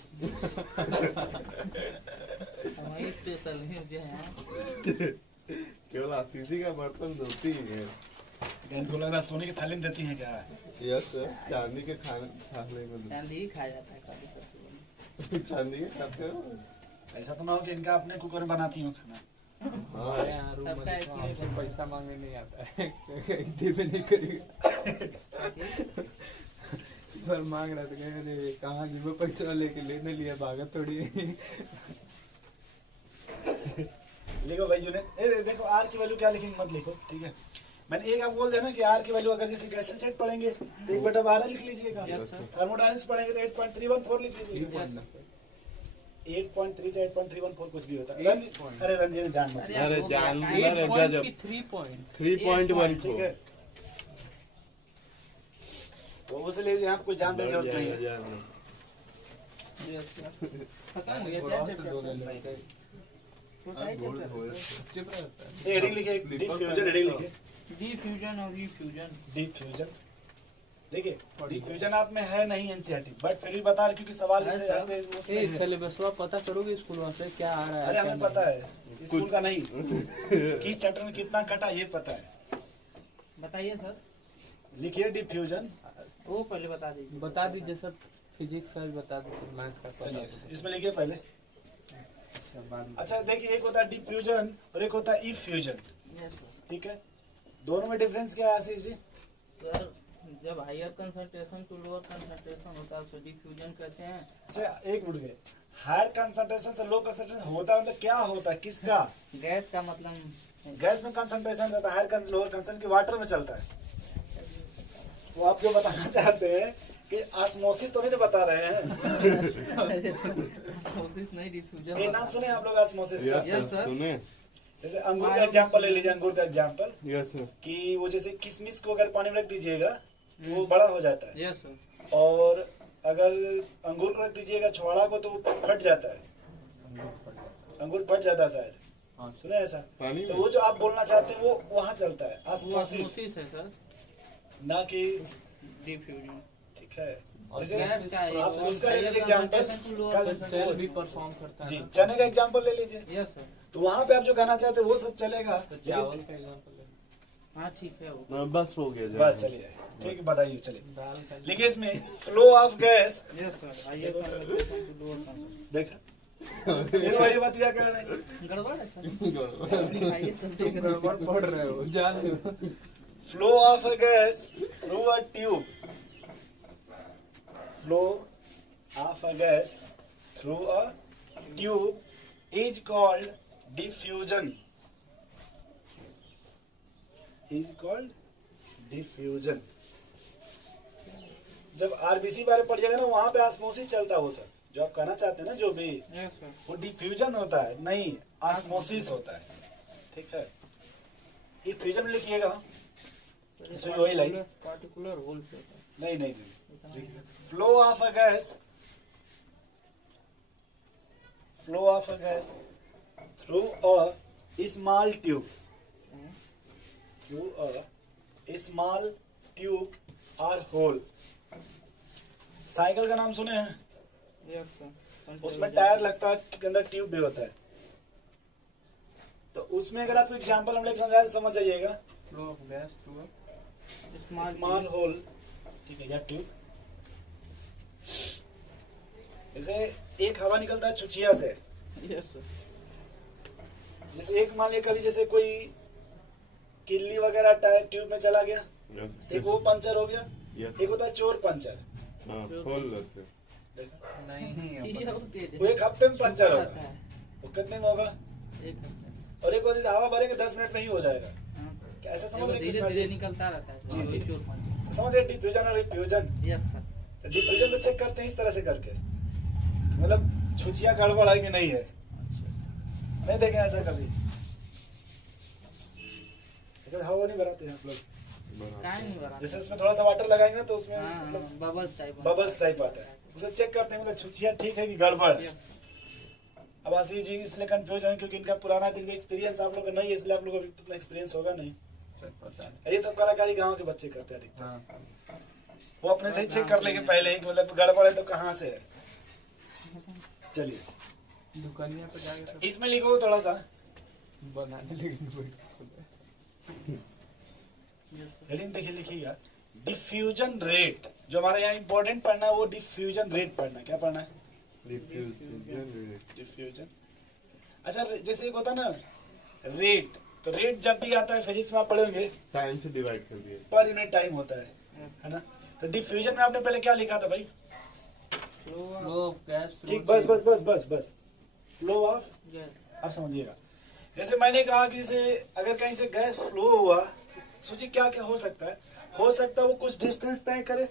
हमारी स्पेशल है जो है। केवल आशीषी का बर्तन धोती है। बहन को लग रहा सोने की थाली में देती हैं क्या? यस सर, चांदी के खाने को दो। चांदी ही खाया जाता है कभी सब। चांदी के खाते हो? ऐसा तो ना हो कि इनका अपने कुकर में बनाती हो खाना। हाँ यहाँ रूम सबका में एक देखो, ही हमको है। पैसा मांगने नहीं आता है। हिंदी में नहीं करेगा। पर मांग रहा था, कह रहे कहाँ जी वो पैसा लेके लेने लिया, भागा थोड़ी। लिखो भाई यूनिट। देखो आर की वैल्यू क्या लिखेंगे मत लिखो, ठीक है। मैंने एक आप बोल दिया ना कि आर की वैल्यू अगर जैसे गैस सेट पढ़ेंगे तो 1/12 लिख लीजिएगा। Yes, sir. थर्मोडायनेमिक्स पढ़ेंगे तो 8.314 लिख लीजिएगा। 8.3 से 8.314 कुछ भी होता है। अरे रंजीत जान मत। अरे अरे हो गया, जान time लिया रे point गजब। की 3 point। 3.14 ठीक है, तो उसलिए यहाँ कोई जान की जरूरत नहीं है। Yes, sir। खत्म हो गया थोड़ा क्या सा chapter? दो ले लो। छोटा ही chapter है। चुप रहता है। हेडिंग लिखे, डिफ्यूजन हेडिंग लिखे। डिफ्यूजन और रिफ्यूजन। डिफ्यूजन देखिए, डिफ्यूजन आप में है नहीं एनसीईआरटी, बट फिर भी बता रहे क्योंकि सवाल है जैसे सर। आते हैं उसमें ए है। सिलेबसवा पता करोगे स्कूल से क्या आ रहा है? अरे क्या हमें नहीं? पता है, स्कूल का नहीं, किस चैप्टर में कितना कटा ये पता है। बताइए सर। लिखिए डिफ्यूजन। वो पहले बता दीजिए। बता दीजिए सर, फिजिक्स सर बता दीजिए, मैथ का पता चलिए दीजिए। इसमें लिखिए पहले। अच्छा, बाद में। अच्छा देखिए, एक होता है डिफ्यूजन और एक होता है इफ्यूजन, Yes, sir। ठीक है। दोनों में डिफरेंस क्या है आशीष जी? सर जब higher concentration to lower concentration होता है उसको डिफ्यूजन कहते हैं। अच्छा एक मिनट गए, हायर कंसंट्रेशन से लो कंसंट्रेशन होता है मतलब क्या होता है, किसका? गैस का मतलब गैस में कंसंट्रेशन रहता है, हायर लोअर कंसंट्रेशन की वाटर में चलता है। वो आप जो बताना चाहते हैं कि ऑस्मोसिस तो नहीं बता रहे हैं? ऑस्मोसिस नहीं, डिफ्यूजन। ये नाम सुने आप लोग ऑस्मोसिस का? Yes, sir। सुने? जैसे अंगूर का एग्जांपल ले लीजिए, अंगूर का एग्जांपल यस सर। कि वो जैसे किशमिश को अगर पानी में रख दीजिएगा तो वो बड़ा हो जाता है, यस सर। और अगर अंगूर को रख दीजिएगा छुआड़ा को तो वो फट जाता है, अंगूर फट जाता है शायद, हाँ, सुने ऐसा? पानी तो में? वो जो आप बोलना चाहते हैं वो वहाँ चलता है वो ऑस्मोसिस, ऑस्मोसिस है सर, ना कि डिफ्यूजन। ठीक है। और जैसे गैस का है, आप वो उसका higher एक एग्जांपल concentration to lower कल सेल भी परफॉर्म करता है जी ना? चने का एग्जांपल ले लीजिए, यस सर। तो वहाँ पे आप जो कहना चाहते हैं वो सब चलेगा। तो चावल का एग्जांपल ले, हाँ ठीक है वो। हाँ, बस हो गया बस चलिए, ठीक है, बताइए चलिए। दाल का लिखिए इसमें flow of gas, yes sir, higher concentration to lower concentration. देखा ये वही बतिया कह रहे हैं। गड़बड़ है सर। गड़बड़। दिखाइए सब देख रहे गड़बड़ पड़ रहे हो, जान लो। Flow of a gas through a tube, flow of a gas through a tube is called diffusion, is called diffusion. जब आरबीसी बारे पढ़िएगा ना वहां पे ऑस्मोसिस चलता है, वो सर जो आप कहना चाहते हैं ना, जो भी यस सर। वो डिफ्यूजन होता है, नहीं ऑस्मोसिस होता है, ठीक है। ये फ्यूजन में लिखिएगा, इसमें वही लाइन, पार्टिकुलर होल से नहीं नहीं नहीं, flow of a gas, flow of a gas through a small tube, through a small tube और होल। साइकिल का नाम सुने हैं? Yes sir. उसमें टायर लगता है, के अंदर ट्यूब भी होता है। तो उसमें अगर आपको एग्जांपल हम लोग समझाए तो समझ जाइएगा। Flow of gas to small hole, ठीक है, या ट्यूब। जैसे एक हवा निकलता है छुचिया से, यस सर। जैसे एक मान लिया कभी जैसे कोई किल्ली वगैरह टायर ट्यूब में चला गया, एक वो पंचर हो गया, यस एक होता है चोर पंचर, हाँ, खोल लेते। नहीं ये और तेज वो 1 हफ्ते में पंचर आता होगा, है। वो कितने में होगा? एक हफ्ते। और एक होता है हवा भरेंगे 10 मिनट में ही हो जाएगा। हाँ। क्या ऐसा समझ वो रहे धीरे कितना धीरे चीज? निकलता रहता है। जी, जी। चोर पंच। समझ रहे डिफ्यूजन और रिफ्यूजन? Yes sir. डिफ्यूजन में चेक करते हैं इस तरह से करके, मतलब छुचिया गड़बड़ है कि नहीं है, अच्छा नहीं देखे ऐसा कभी? लेकिन हवा नहीं भराते हैं आप लोग, काहे नहीं भरा? जैसे उसमें थोड़ा सा वाटर लगाएंगे तो उसमें हाँ मतलब बबल्स टाइप बबल्स टाइप आता है, उसे चेक करते हैं मतलब छुचिया ठीक है कि गड़बड़ है। अब आशीष जी इसलिए कंफ्यूज है क्योंकि इनका पुराना दिन एक्सपीरियंस आप लोग का नहीं है, इसलिए आप लोग को अभी उतना एक्सपीरियंस होगा नहीं। पता नहीं। ये सब कलाकारी गांव के बच्चे करते हैं अधिकतर। हाँ वो अपने से ही चेक कर लेंगे पहले ही कि मतलब गड़बड़ है तो कहाँ से है। चलिए दुकानिया पे जाके सब इसमें लिखो थोड़ा सा बनाने लगे। हेडिंग देखिए, लिखिएगा डिफ्यूजन रेट। जो हमारे यहाँ इंपॉर्टेंट पढ़ना है वो डिफ्यूजन रेट पढ़ना है। क्या पढ़ना है? डिफ्यूजन। अच्छा जैसे एक होता है ना रेट, तो रेट जब भी आता है फिजिक्स में आप पढ़ेंगे टाइम से डिवाइड कर दिए। पर यूनिट टाइम होता है ना? तो डिफ्यूजन में आपने पहले क्या लिखा था भाई? फ्लो ऑफ गैस ठीक, बस बस बस बस बस फ्लो ऑफ, आप समझिएगा। जैसे मैंने कहा कि जैसे अगर कहीं से गैस फ्लो हुआ, सोचिए क्या क्या हो सकता है। हो सकता है वो कुछ डिस्टेंस तय करे,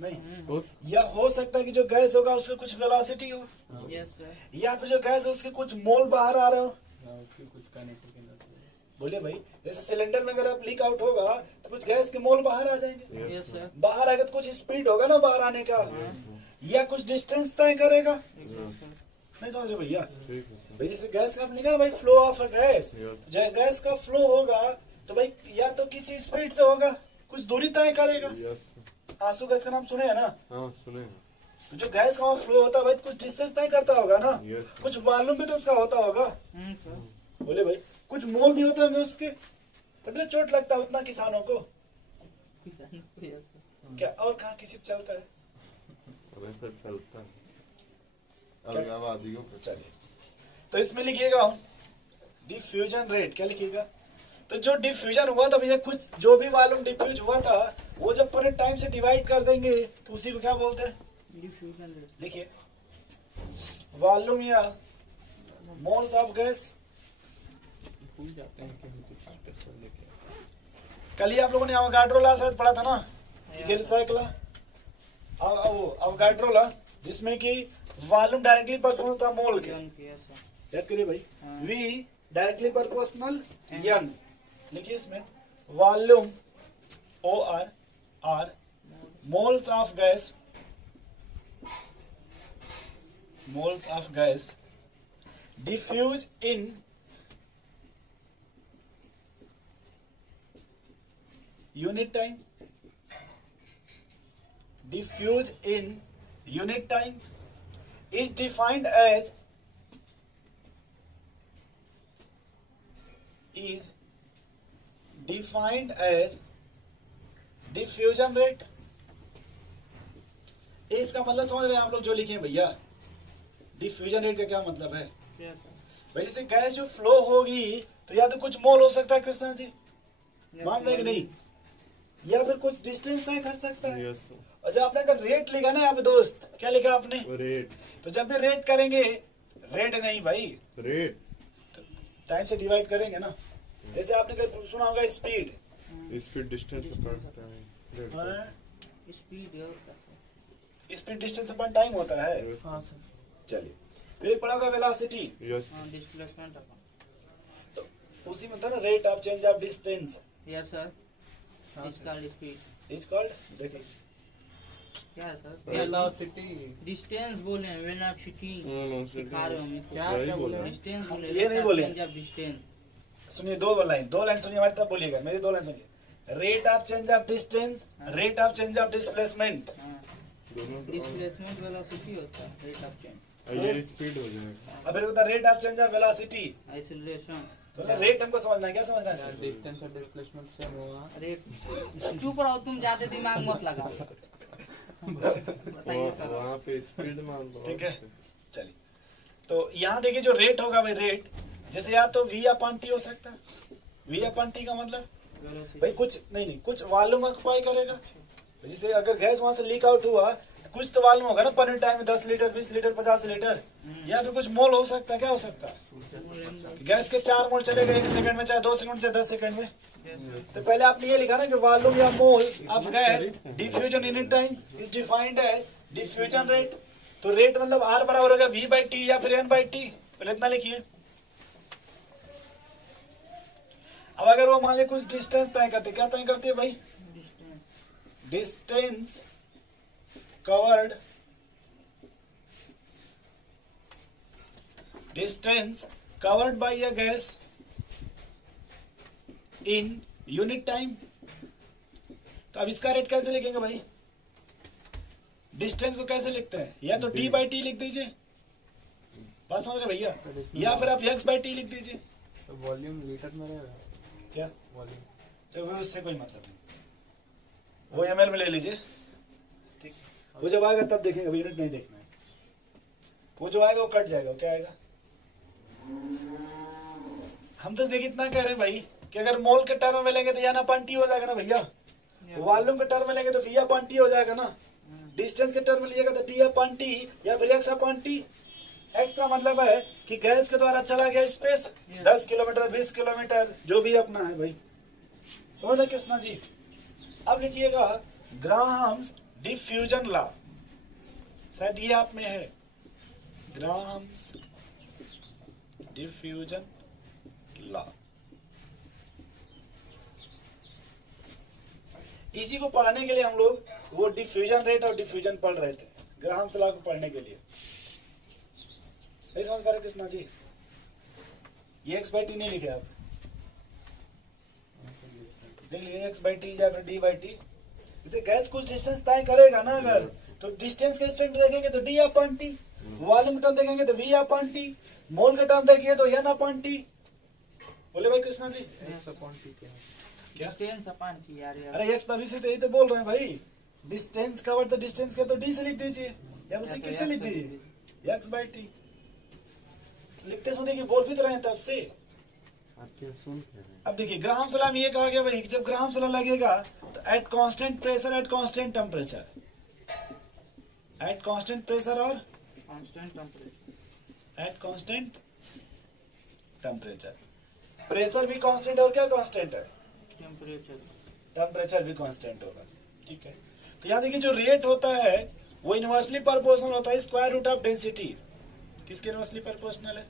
नहीं, या हो सकता है कि जो गैस होगा उसके कुछ वेलोसिटी हो, यस सर, या फिर जो गैस है उसके कुछ मोल बाहर आ रहे हो। उसकी कुछ काइनेटिक एनर्जी। बोलिए भाई, जैसे सिलेंडर में अगर आप लीक आउट होगा तो कुछ गैस के मोल बाहर आ जाएंगे, यस सर, बाहर आएगा तो कुछ स्पीड होगा ना बाहर आने का, या कुछ डिस्टेंस तय करेगा। नहीं समझ रहे भैया? ठीक है सर। भाई जैसे गैस का आपने कहा भाई flow of a gas, Yes. जब गैस का फ्लो होगा तो भाई या तो किसी स्पीड से होगा, कुछ दूरी तय करेगा। यस आंसू गैस का नाम सुने है ना? हाँ सुने हैं। तो जो गैस का फ्लो होता है भाई कुछ डिस्टेंस तय करता होगा ना, यस कुछ वॉल्यूम भी तो उसका होता होगा। सर, बोले भाई कुछ मोल भी होते होंगे उसके, तभी तो चोट लगता है उतना किसानों को। किसान को यस सर, क्या और कहाँ किसी पे चलता है? अरे सर चलता है क्या? अलगावादियों पे। चलिए तो इसमें लिखिएगा डिफ्यूजन रेट। क्या लिखिएगा? तो जो डिफ्यूजन हुआ था भैया, कुछ जो भी वॉल्यूम डिफ्यूज हुआ था वो जब पूरे टाइम से डिवाइड कर देंगे तो उसी को क्या बोलते हैं? डिफ्यूजन रेट, देखिए वॉल्यूम या मोल्स ऑफ गैस। भूल जाते हैं कि हम कुछ स्पेशल लेके आए। कल ही आप लोगों ने अवोगाड्रो लॉ शायद पढ़ा था ना, गेल-साइक्ल अवोगाड्रो लॉ, जिसमें कि वॉल्यूम डायरेक्टली प्रोपोर्शनल था मोल के। यस सर, याद करिए भाई, हाँ। V directly proportional N। लिखिए इसमें volume OR R moles of gas, moles of gas diffuse in unit time, diffuse in unit time is defined as diffusion rate। इसका मतलब समझ रहे हैं आप लोग जो लिखे हैं भैया? डिफ्यूजन रेट का क्या मतलब है यस सर, भाई? जैसे गैस जो फ्लो होगी तो या तो कुछ मोल हो सकता है कृष्णा जी, मान रहे कि नहीं, या फिर कुछ डिस्टेंस तय कर सकता है। यस और जब आपने अगर रेट लिखा ना यहाँ पे दोस्त, क्या लिखा आपने? रेट तो जब भी रेट करेंगे, रेट नहीं भाई, रेट टाइम से डिवाइड करेंगे ना। जैसे आपने कभी सुना होगा स्पीड, स्पीड डिस्टेंस पड़ता है। स्पीड होता है, स्पीड डिस्टेंस अपन टाइम होता है। हाँ सर, चलिए फिर पड़ा होगा वेलोसिटी, यस हाँ डिस्प्लेसमेंट अपन, तो उसी में था ना rate of change of distance yes sir, is called speed, is called. देखिए क्या है सर? वेलोसिटी डिस्टेंस बोले, वेलोसिटी सिखा रहे हो हमें क्या सही क्या बोला। बोले? डिस्टेंस बोले, ये नहीं बोले। जब डिस्टेंस, सुनिए दो लाइन सुनिए हमारी तरफ बोलिएगा, मेरी दो लाइन सुनिए। Rate of change of distance, rate of change of displacement. दोनों डिस्प्लेसमेंट वेलोसिटी होता है, रेट ऑफ चेंज, ये स्पीड हो जाएगा। अब फिर होता है rate of change of velocity. Isolation, तो रेट हमको समझना है, क्या समझना है सर? डिस्टेंस और डिस्प्लेसमेंट से हुआ। रेट। चुप रहो तुम, ज्यादा दिमाग मत लगाओ। बताइए सर। वहाँ पे स्पीड मान लो। ठीक है चलिए, तो यहाँ देखिए जो रेट होगा भाई, रेट जैसे या तो V अपॉन T हो सकता है। V अपॉन T का मतलब भाई कुछ नहीं, कुछ वॉल्यूम ऑक्यूपाई करेगा। जैसे अगर गैस वहां से लीक आउट हुआ, कुछ तो वॉल्यूम होगा ना पर टाइम में, 10 लीटर 20 लीटर 50 लीटर, या फिर कुछ मोल हो सकता है। क्या हो सकता है? गैस के 4 मोल चलेगा 1 सेकंड में, चाहे 2 सेकंड से 10 सेकंड में। तो पहले आपने ये लिखा ना कि वॉल्यूम या mole of gas diffusion unit time is defined as diffusion rate. तो रेट मतलब आर बराबर होगा वी बाई टी या फिर एन बाई टी, पहले इतना लिखिए। अब अगर वो मान लीजिए कुछ डिस्टेंस तय करते, क्या तय करते हैं भाई? Distance covered, distance covered by a gas in unit time. तो अब इसका रेट कैसे लिखेंगे भाई? डिस्टेंस को कैसे लिखते हैं? या तो डी बाई टी लिख दीजिए, बात समझ रहे भैया, या फिर आप एक्स बाई टी लिख दीजिए। तो वॉल्यूम लीटर में रहेगा क्या? वॉल्यूम? तो फिर उससे कोई मतलब नहीं, वो एमएल में ले लीजिए, ठीक। वो जब आएगा तब देखेंगे, अभी यूनिट नहीं देखना है। वो जो आएगा वो कट जाएगा, क्या आएगा? हम तो देखिए इतना कह रहे हैं भाई कि अगर मोल के टर्म में लेंगे तो या ना अपॉन टी हो जाएगा ना भैया, वॉल्यूम के टर्म में लेंगे तो वी अपॉन टी हो जाएगा ना, डिस्टेंस के टर्म में लीजिएगा तो डी अपॉन टी या फिर एक्स अपॉन टी। एक्स का मतलब है कि गैस के द्वारा चला गया स्पेस 10 किलोमीटर 20 किलोमीटर जो भी अपना है भाई, समझ रहे कृष्णा जी? अब लिखिएगा ग्राहम्स डिफ्यूजन लॉ, शायद ये आप में है, ग्राहम्स डिफ्यूजन लॉ। इसी को पढ़ने के लिए हम लोग वो डिफ्यूजन रेट और डिफ्यूजन पढ़ रहे थे, ग्राहम्स लॉ को पढ़ने के लिए। नहीं समझ पा रहे कृष्णा जी? ये एक्स बाई टी नहीं लिखे आप, देख लीजिए एक्स बाई टी या फिर डी बाई टी। इसे गैस कुछ डिस्टेंस तय करेगा ना, अगर तो डिस्टेंस के रिस्पेक्ट देखेंगे तो D upon T, volume term देखेंगे तो वी अपॉन टी, मोल के टर्म देखिए तो एन अपॉन टी। बोले भाई कृष्णा जी? क्या? डिस्टेंस अपॉन टी यार। अरे एक्स तभी से तो यही तो बोल रहे हैं भाई, डिस्टेंस कवर तो डिस्टेंस के तो डी से लिख दीजिए, या उसे किससे लिख दीजिए? एक्स बाई टी लिखते सुन देखिए, बोल भी तो रहे हैं तब से। अब देखिए ग्राहम सलाह में ये कहा गया भाई, जब ग्राहम सलाह लगेगा तो at constant pressure at constant temperature, at constant pressure और constant temperature, at constant temperature. Pressure भी कांस्टेंट और क्या कांस्टेंट है? टेंपरेचर, टेम्परेचर भी कांस्टेंट होगा, ठीक है। तो यहाँ देखिए जो रेट होता है वो इनवर्सली प्रोपोर्शनल होता है स्क्वायर रूट ऑफ डेंसिटी। किसके इनवर्सली प्रोपोर्शनल है?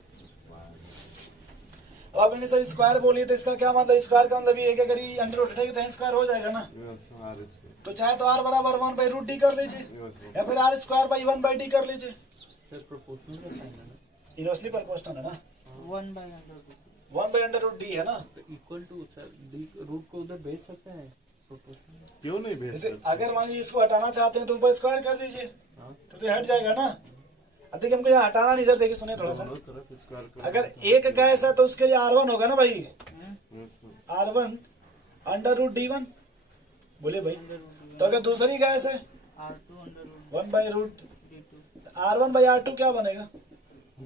अब आपने सर स्क्वायर बोलिए तो इसका क्या मतलब? स्क्वायर का मतलब ये है कि अगर ये अंडर रूट हटेगी तो स्क्वायर हो जाएगा ना, तो चाहे तो r बराबर 1 बाई रूट डी कर लीजिए या फिर r square by 1 by D कर लीजिए। सर प्रोपोर्शनल का साइन है ना, इनवर्सली प्रोपोर्शनल है ना, 1 by one by under root D है ना। तो equal to sir D root को उधर भेज सकते हैं प्रोपोर्शनल? क्यों नहीं भेज जैसे सकते? अगर मान लीजिए इसको हटाना चाहते हैं तो ऊपर स्क्वायर कर दीजिए, हाँ तो हट जाएगा ना। अब देखिए हमको यहाँ हटाना नहीं, इधर देखिए सुनिए थोड़ा सा, दोनों तरफ स्क्वायर कर अगर एक गैस है तो उसके लिए R1 होगा ना भाई, Yes, sir. R1 under root D1, बोले भाई। तो अगर दूसरी गैस है R2 under root 1 by root D2, R1 by R2 क्या बनेगा?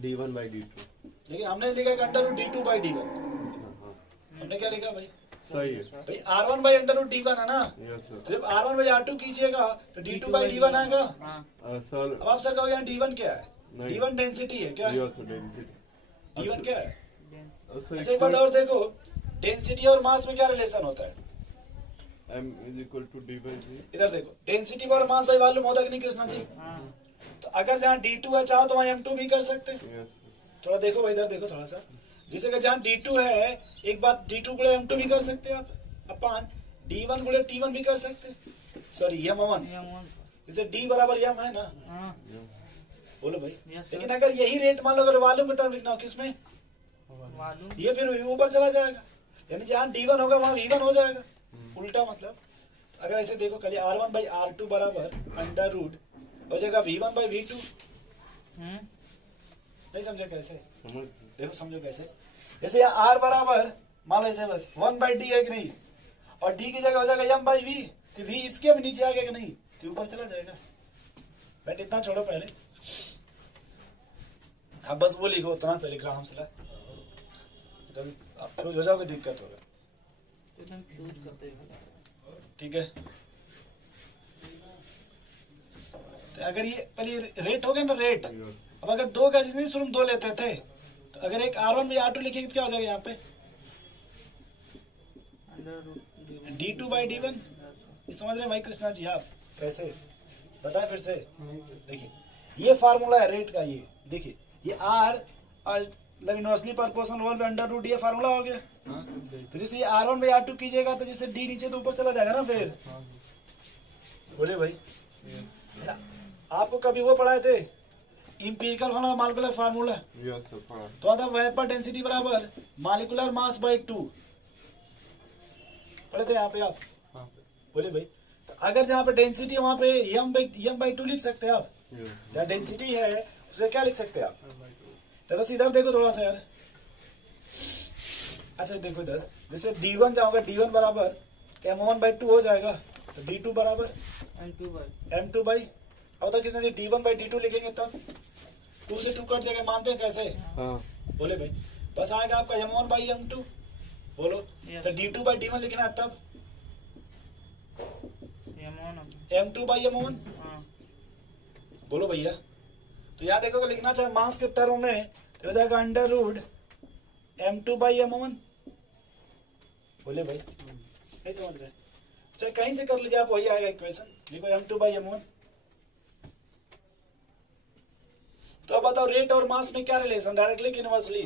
D1 by D2. लेकिन हमने लिखा है under root D2 by D1, अच्छा, हाँ, हमने क्या लिखा भाई? सही है। भाई R1 by under root D1 है ना, यस सर। तो जब R1 बाई R2 कीजिएगा तो D2 बाई D1 आएगा। हाँ सर अब आप सर कहोगे यहाँ D1 क्या है? नहीं। D1 डेंसिटी है क्या? Yes sir density. D1 क्या है? डेंस अच्छा एक बात और देखो, डेंसिटी और मास में क्या रिलेशन होता है? M is equal to D by G. इधर देखो, डेंसिटी और मास बाई वॉल्यूम होता है कि नहीं कृष्णा जी? हाँ तो अगर जहाँ D2 है चाहो तो वहाँ M2 भी कर सकते हैं। Yes, sir. थोड़ा देखो भाई, इधर देखो थोड़ा सा, जिसे अगर जहाँ D2 है एक बात D2 गुणे M2 भी कर सकते हैं आप, अपन D1 गुणे T1 भी कर सकते हैं, सॉरी M1, M1 जैसे D बराबर M है ना, हाँ बोलो भाई। Yes, sir. लेकिन अगर यही रेट मान लो अगर वॉल्यूम का टर्म लिखना हो किसमें, मालूम ये फिर ऊपर चला जाएगा, यानी जहाँ D1 होगा वहाँ V1 हो जाएगा, उल्टा मतलब। अगर ऐसे देखो कल R1 बाई R2 बराबर अंडर रूट हो जाएगा V1 बाई V2। नहीं समझे कैसे? समझ देखो समझो कैसे, जैसे यहाँ R बराबर मान लो ऐसे बस 1 बाई डी है कि नहीं, और D की जगह हो जाएगा M बाई V, तो V इसके अब नीचे आ गया कि नहीं, तो ऊपर चला जाएगा। बैठ इतना छोड़ो पहले, अब बस वो लिखो उतना पहले ग्राम सला, जब आप हो जाओगे दिक्कत होगा, एकदम फ्यूज करते हैं। ठीक है। तो अगर ये पहले रेट हो गया ना रेट, Yes. अब अगर दो गैसेस नहीं शुरू में दो लेते थे, तो अगर एक R1 बाई R2 लिखेंगे तो क्या हो जाएगा यहाँ पे? Under root D2 by D1। ये समझ रहे हैं भाई कृष्णा जी आप? कैसे बताएं फिर से? देखिए ये फार्मूला है रेट का। ये देखिए, ये आर और मतलब इनवर्सली प्रोपोर्शनल 1 अंडर रूट, ये फार्मूला हो गया। हाँ सर, तो जैसे ये R1/R2 कीजिएगा तो जैसे डी नीचे तो ऊपर चला जाएगा ना फिर। हाँ सर, बोले भाई, ये अच्छा, आपको कभी वो पढ़ाए थे इंपीरिकल वाला मॉलिक्यूलर फार्मूला? यस सर पढ़ा। तो आता वेपर डेंसिटी बराबर मॉलिक्यूलर मास बाय 2 पढ़े थे यहाँ पे आप? हाँ सर, बोले भाई, तो अगर जहाँ पे डेंसिटी है वहाँ पे m/2 लिख सकते हैं आप। यस जहाँ डेंसिटी है उसे क्या लिख सकते हैं आप? M/2। तो बस इधर देखो थोड़ा सा यार। अच्छा देखो इधर, जैसे D1 जाओगे, D1 बराबर m1/2 हो जाएगा, तो D2 बराबर m2 बाई, अब तक किसने D1/D2 लिखेंगे तब 2 से 2 कट जाएगा, मानते हैं कैसे? हाँ बोले भाई, बस आएगा आपका m1/m2। बोलो, Yes. तो D2/D1 लिखना है तब m2/m1। हाँ बोलो भैया, तो यहाँ देखो लिखना चाहे मास के टर्म में तो हो जाएगा अंडर रूट m2/m1। बोले भाई, नहीं समझ रहे? चाहे कहीं से कर लीजिए आप, वही आएगा इक्वेशन। देखो m2/m1। तो अब बताओ रेट और मास में क्या रिलेशन, डायरेक्टली कि इनवर्सली?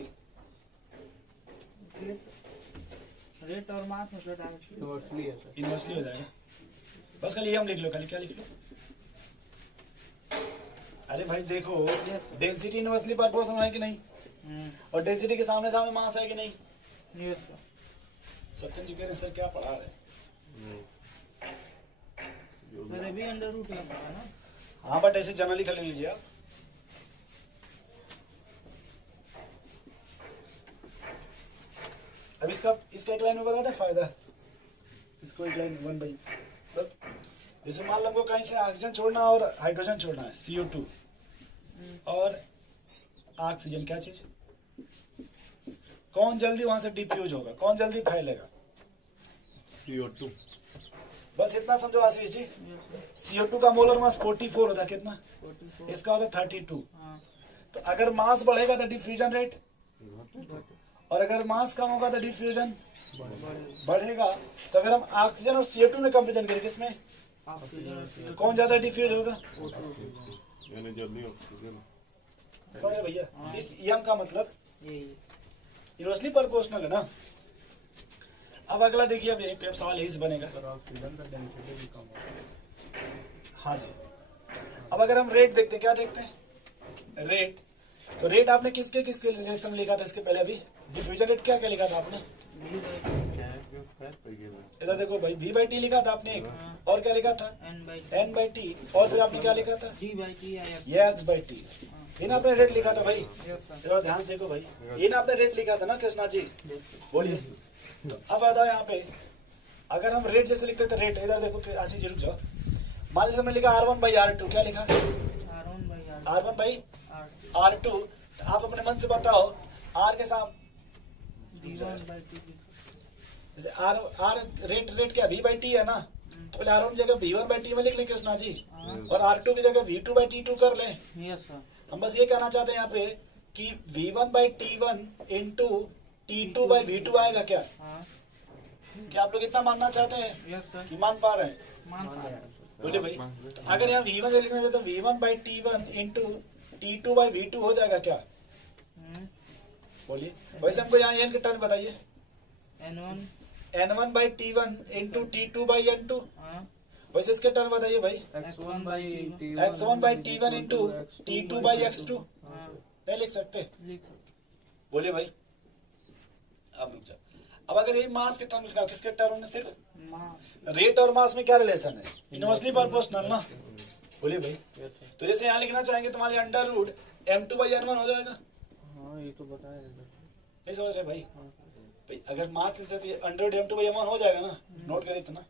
रेट और मास मतलब डायरेक्टली इनवर्सली है सर। इनवर्सली हो जाएगा। बस खाली हम लिख लो, खाली क्या लिख लो? अरे भाई देखो, डेंसिटी इनवर्सली प्रोपोर्शनल है कि नहीं, और डेंसिटी के सामने सामने मास है कि नहीं? Yes sir. सत्यम जी कह रहे हैं, सर क्या पढ़ा रहे हैं? सर अभी अंडर रूट है ना? हाँ बट ऐसे जनरली कर लीजिए आप। अब इसका एक लाइन में बता दें फायदा, इसको एक लाइन 1 बाई, मतलब जैसे मान लो हमको कहीं से ऑक्सीजन छोड़ना और हाइड्रोजन छोड़ना है, CO2 और ऑक्सीजन, क्या चीज, कौन जल्दी वहां से डिफ्यूज होगा, कौन जल्दी फैलेगा? CO2 बस इतना समझो Ashish ji. Yes sir. CO2 का मोलर मास 44 होता है, कितना? 44। इसका होता है 32। हाँ तो अगर मास बढ़ेगा तो डिफ्यूजन रेट, और अगर मास कम होगा तो डिफ्यूजन बढ़ेगा। तो अगर हम ऑक्सीजन और CO2 में कंपेरिजन करें, किसमें तो कौन ज्यादा डिफ्यूज होगा? यानी जल्दी ऑक्सीजन। समझ रहे भैया? इस यम का मतलब यही इनवर्सली प्रोपोर्शनल है ना। अब अगला देखिए, अब यहीं पे अब सवाल यही से बनेगा। सर ऑक्सीजन का डेंसिटी भी कम होता है। हाँ जी। अब अगर हम रेट देखते हैं, क्या देखते हैं? रेट। तो रेट आपने किसके किसके रिलेशन में लिखा था इसके पहले? अभी डिफ्यूजन रेट क्या क्या लिखा था आपने? इधर देखो भाई, V/T लिखा था आपने एक, और क्या लिखा था? N/T, और फिर आपने क्या लिखा था? ये X/T। ये ना आपने रेट लिखा था भाई, जरा ध्यान देखो भाई, ये ना आपने रेट लिखा था ना कृष्णा जी? बोलिए। तो अब बताओ यहाँ पे, अगर हम रेट जैसे लिखते थे, रेट इधर देखो आशीष जी रुक जाओ, मान लीजिए हमने लिखा R1/R2, क्या लिखा? R1/R2। आप अपने मन से बताओ, R के साथ जैसे R रेट क्या V/T है ना, तो पहले R1 की जगह V1/T में लिख लें कृष्णा जी, और R2 की जगह V2/T2 कर लें। Yes sir. हम बस ये कहना चाहते हैं यहाँ पे कि V1/T1 इंटू T2/V2 आएगा क्या? हाँ क्या आप लोग इतना मानना चाहते हैं यस सर। कि मान पा रहे हैं? मान पा रहे हैं। बोले भाई, तो अगर यहाँ V1 से लिखना चाहते तो V1/T1 इंटू T2/V2 हो जाएगा क्या? बोलिए। वैसे हमको यहाँ n के टर्म बताइए। N1 N1/T1 into T2/N2। हाँ वैसे इसके टर्म बताइए भाई। X1/T1 into T2/X2। हाँ नहीं लिख सकते? लिख बोलिए भाई। अब रुक जाओ। अब अगर ये मास के टर्म लिखना, किसके टर्म में? सिर्फ मास। रेट और मास में क्या रिलेशन है? इनवर्सली प्रोपोर्शनल ना। बोलिए भाई। तो जैसे यहाँ लिखना चाहेंगे तो हमारे अंडर रूट M2/N1 हो जाएगा। हाँ ये तो बताया नहीं समझ रहे भाई? भाई अगर मास अंडर रूट M2/M1 हो जाएगा ना, नोट करिए इतना।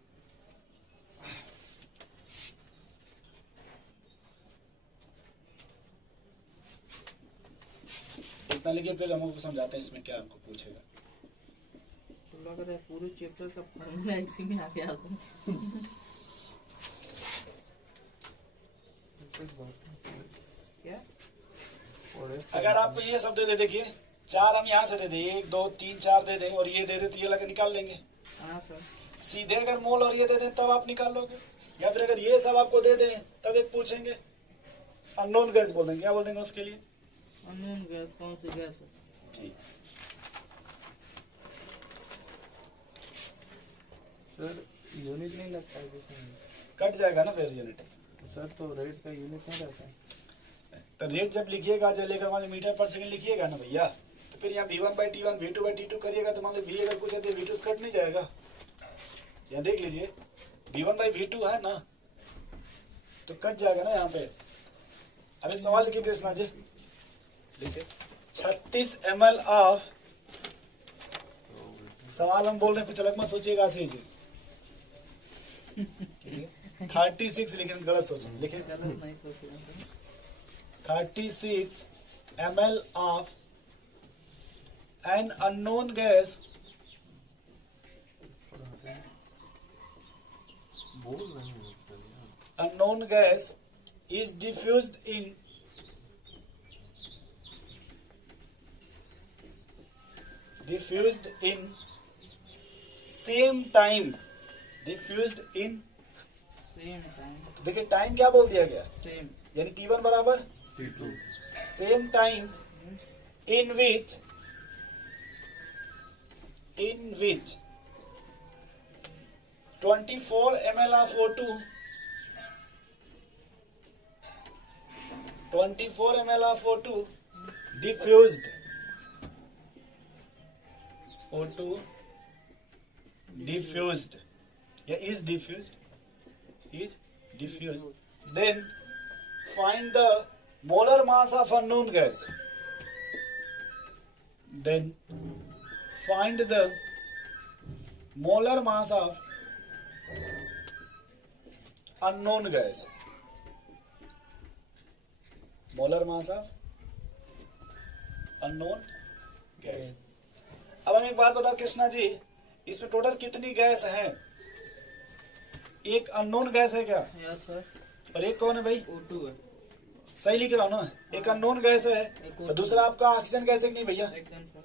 इतना लिखिए, फिर हमको समझाते हैं इसमें क्या हमको पूछेगा। तो लग रहा है पूरे चैप्टर का फॉर्मूला इसी में आ गया। क्या? अगर आपको ये सब दे दे, देखिए 4 हम यहाँ से दे दे, 1 2 3 4 दे दें, और ये दे दे तो ये लगा निकाल लेंगे। हाँ सर। सीधे अगर मोल और ये दे दें तब आप निकाल लोगे, या फिर अगर ये सब आपको दे दें तब एक पूछेंगे। अननोन गैस बोल देंगे, क्या बोल देंगे उसके लिए? अननोन गैस कौन सी गैस है? जी सर यूनिट नहीं लगता है जिसमें? कट जाएगा ना फिर यूनिट। सर तो रेट का यूनिट नहीं रहता है? तो रेट जब लिखिएगा, जब लेकर मान लो मीटर पर सेकंड लिखिएगा ना भैया, तो फिर यहाँ V1/T1 V2/T2 करिएगा तो मान लो V अगर कुछ है तो V2 से कट नहीं जाएगा। यहाँ देख लीजिए V1/V2 है ना, तो कट जाएगा ना यहाँ पे। अब एक सवाल लिखिए कृष्णा जी, देखिए 36 ml ऑफ, सवाल हम बोल रहे हैं कुछ अलग मत सोचिएगा से जी। 36 लेकिन गलत सोचे, लिखिए गलत नहीं सोचेगा। 36 ml of an unknown gas is diffused in same time, diffused in, same time, देखिए टाइम क्या बोल दिया गया, सेम यानी T1 बराबर T2 same time in which 24 ml of O2 diffused, O2 diffused, yeah, is diffused, then find the molar mass of unknown gas, then find the molar mass of unknown gas, molar mass of unknown gas। अब हम एक बात बताओ कृष्णा जी, इसमें total कितनी gas है? एक unknown gas है क्या, यस सर, और एक कौन है भाई? O2 है, सही लिख रहा हूँ ना, एक अननोन गैस है और दूसरा आपका ऑक्सीजन गैस है कि नहीं भैया? एकदम सर,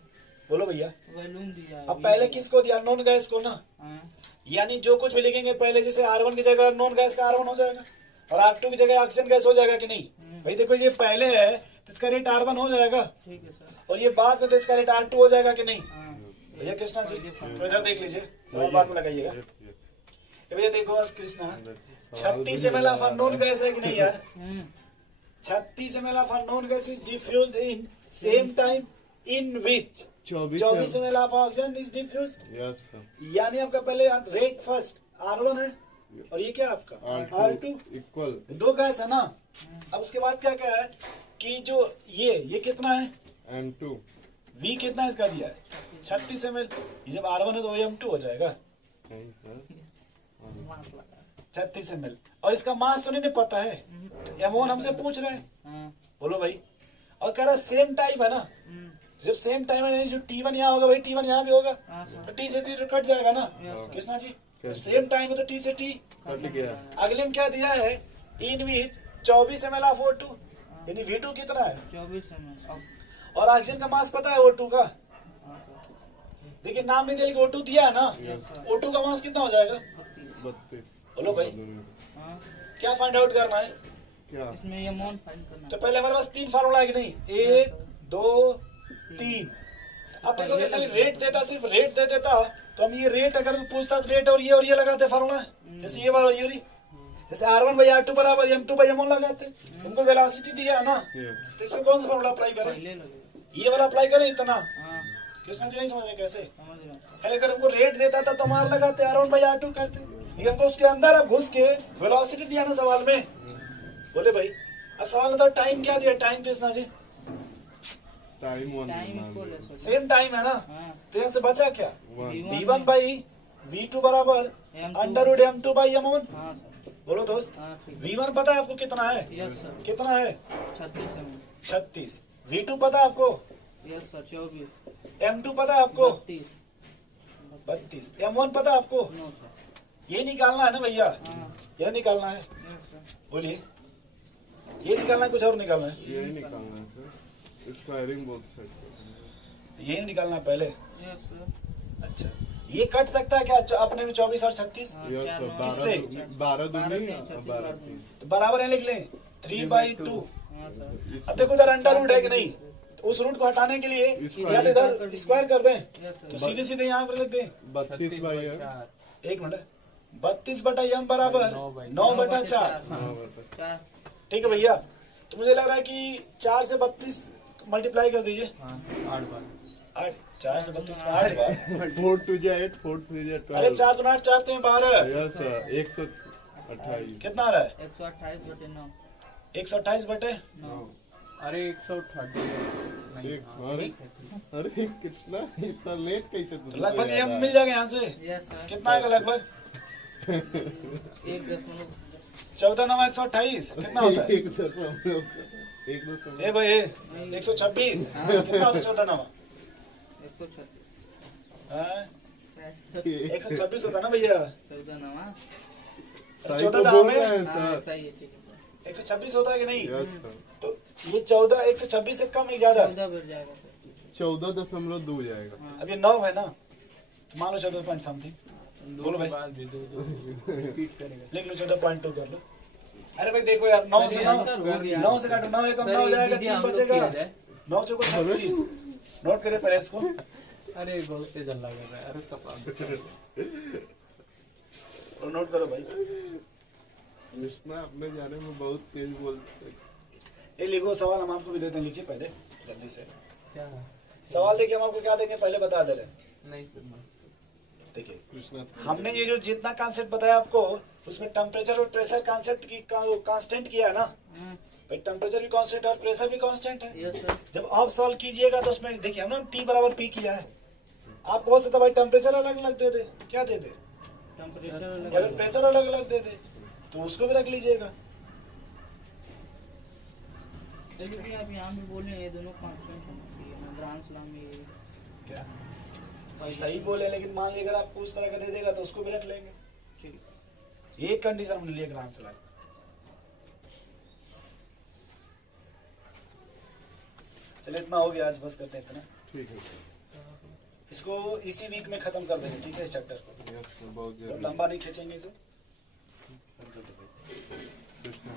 बोलो भैया। वॉल्यूम दिया है। अब पहले किसको दिया? अननोन गैस को ना, हाँ, यानी जो कुछ भी लिखेंगे पहले, जैसे R1 की जगह अननोन गैस का R1 हो जाएगा और R2 की जगह ऑक्सीजन गैस हो जाएगा कि नहीं भाई? देखो ये पहले है तो इसका रेट R1 हो जाएगा, ठीक है सर, और ये बाद में तो इसका रेट R2 हो जाएगा कि नहीं हाँ, भैया? कृष्णा जी तो इधर देख लीजिए, सवाल बाद में लगाइएगा। ये भैया देखो Krishna, 36 ml of unknown gas है कि नहीं यार? 36 ml of unknown gas is diffused in same time in which 24 ml of oxygen is diffused, yes sir, यानी आपका पहले रेट फर्स्ट R1 है और ये क्या आपका R2 इक्वल, दो गैस है ना। अब उसके बाद क्या कह रहा है कि जो ये कितना है, M2 V कितना इसका दिया है 36 ml, ये जब R1 है तो M2 हो जाएगा नहीं सर, मास लगा, 36 ml, और इसका मास तो नहीं पता है, तो M1 हमसे पूछ रहे हैं, हाँ, बोलो भाई। और कह रहा सेम टाइम है ना, जब सेम टाइम है जो T1 यहाँ होगा भाई T1 यहाँ भी होगा, हाँ सर, तो T से T तो कट जाएगा ना yes Krishna ji. Same time है तो T से T, कट गया, अगले में क्या दिया है, इन विच 24 ml ऑफ O2, यानी V2 कितना है, 24 ml, और ऑक्सीजन का मास पता है O2 का, हाँ सर, देखिए नाम नहीं दिया लेकिन O2 दिया है ना, यस सर, O2 का मास कितना हो जाएगा 32, 32 बोलो भाई, हाँ, क्या फाइंड आउट करना है? क्या, इसमें ये अमाउंट फाइंड करना तो है। पहले हमारे पास 3 फार्मूला है कि नहीं, 1 2 3। अब देखो कि खाली रेट देता, सिर्फ रेट दे देता तो हम ये रेट अगर पूछता तो रेट और ये लगाते फार्मूला, जैसे ये वाला ये जैसे R1/R2 बराबर M2/M1 लगाते, तुमको वेलोसिटी दिया है ना, yes, तो इसमें कौन सा फार्मूला अप्लाई करें? पहले लगेगा, ये वाला अप्लाई करें इतना, हाँ, कृष्णा जी नहीं समझ रहे कैसे? समझ रहे हैं, खाली अगर हमको रेट देता था तो हम R लगाते, R1/R2 करते, लेकिन हमको उसके अंदर अब घुस के वेलोसिटी दिया ना सवाल में, बोले भाई। अब सवाल बताओ टाइम क्या दिया, time Krishna ji time time equal है 1 सर, सेम टाइम है ना, हाँ, तो यहाँ से बचा क्या, 1 V1/V2 बराबर √ M2/M1, हाँ सर, बोलो दोस्त। हाँ ठीक है, V1 पता है आपको कितना है, यस सर, कितना है 36 ml, 36। V2 पता है आपको, यस सर 24, M2 पता है आपको 32, 32, M1 पता है आपको, नो सर, ये निकालना है ना भैया, हाँ, ये निकालना है, यस सर, बोलिए ये निकालना है कुछ और निकालना है, यही निकालना है सर, स्क्वायरिंग बोथ साइड, ये निकालना है पहले। यस सर, अच्छा ये कट सकता है क्या अपने में 24 और 36, हाँ, यस चार सर, नौ, किससे? 12 12 दूनी तीन, 36 12 तीन। तो बराबर है लिख लें 3/2, अब देखो उधर अंडर रूट है कि नहीं, तो उस रूट को हटाने के लिए या तो इधर स्क्वायर कर दें, यस तो सर। सीधे सीधे यहाँ पर लिख दें 32/4 एक मिनट 32/m बराबर 9/4। चार। ठीक है भैया, तो मुझे लग रहा है कि 4 से 32 मल्टीप्लाई कर दीजिए। 8 बार 8 4 से 32 में 8 बार। 4 2 8 4 3 अरे 12 4 तो 8 4 हैं 12। यस सर 128 कितना आ रहा है? 128/9। 128/9। अरे 130 नहीं, एक अरे कितना इतना लेट कैसे तो तुझे लगभग ये याद मिल जाएगा यहाँ से। Yes sir. कितना आएगा लगभग? 14×9 128 कितना होता है? एक दशमलव ए भाई 126 कितना होता है 14×9? 136। 126 होता है ना भैया? 14 सही 14 तो दाम बोल है। रहे हैं हाँ सर। सही है, ठीक है। 126 होता है कि नहीं? यस सर तो ये 14 126 से कम ही ज्यादा। 14 बढ़ जाएगा सर। 14.2 जाएगा हाँ। अब ये 9 है ना, मान लो 14 पॉइंट समथिंग, बोलो भाई। बाद भी दो रिपीट करेगा। लिख लो 14.2 कर लो। अरे भाई देखो यार 9 से 9 9 से काटो 9 एकम 9 हो जाएगा, 3 बचेगा। 9 चौको 36। नोट करिए पहले इसको। अरे बहुत तेज हल्ला कर रहा है, अरे कपाल और नोट करो भाई। कृष्णा अपने जाने में बहुत तेज बोलते हैं। ये लिखो सवाल हम आपको भी देते हैं, लिखिए पहले जल्दी से। क्या सवाल देखिए हम आपको क्या देंगे पहले बता दे रहे हैं। नहीं सुनना। देखिए कृष्णा हमने ये जो जितना कॉन्सेप्ट बताया आपको, उसमें टेम्परेचर और प्रेशर कॉन्सेप्ट की कांस्टेंट किया है ना भाई। टेम्परेचर भी कांस्टेंट और प्रेशर भी कांस्टेंट है। Yes sir. जब आप सॉल्व कीजिएगा तो उसमें देखिए हमने T बराबर P किया है। आप बहुत से भाई टेम्परेचर अलग अलग दे दे, क्या दे दे, टेम्परेचर या अलग अगर प्रेशर अलग अलग दे दे तो उसको भी रख लीजिएगा। चलिए आप यहाँ भी बोले ये दोनों कांस्टेंट होना चाहिए। ब्रांच ला में ये क्या पहले- सही बोले, लेकिन मान लीजिए अगर आपको उस तरह का दे देगा तो उसको भी रख लेंगे। ठीक। ये कंडीशन हमने लिए ग्राम से लाके। चलिए इतना हो गया आज, बस करते हैं इतना। ठीक है इसको इसी वीक में खत्म कर देंगे, ठीक है इस चैप्टर को। यस सर बहुत तो जरूरी लंबा नहीं खींचेंगे इसे। कृष्णा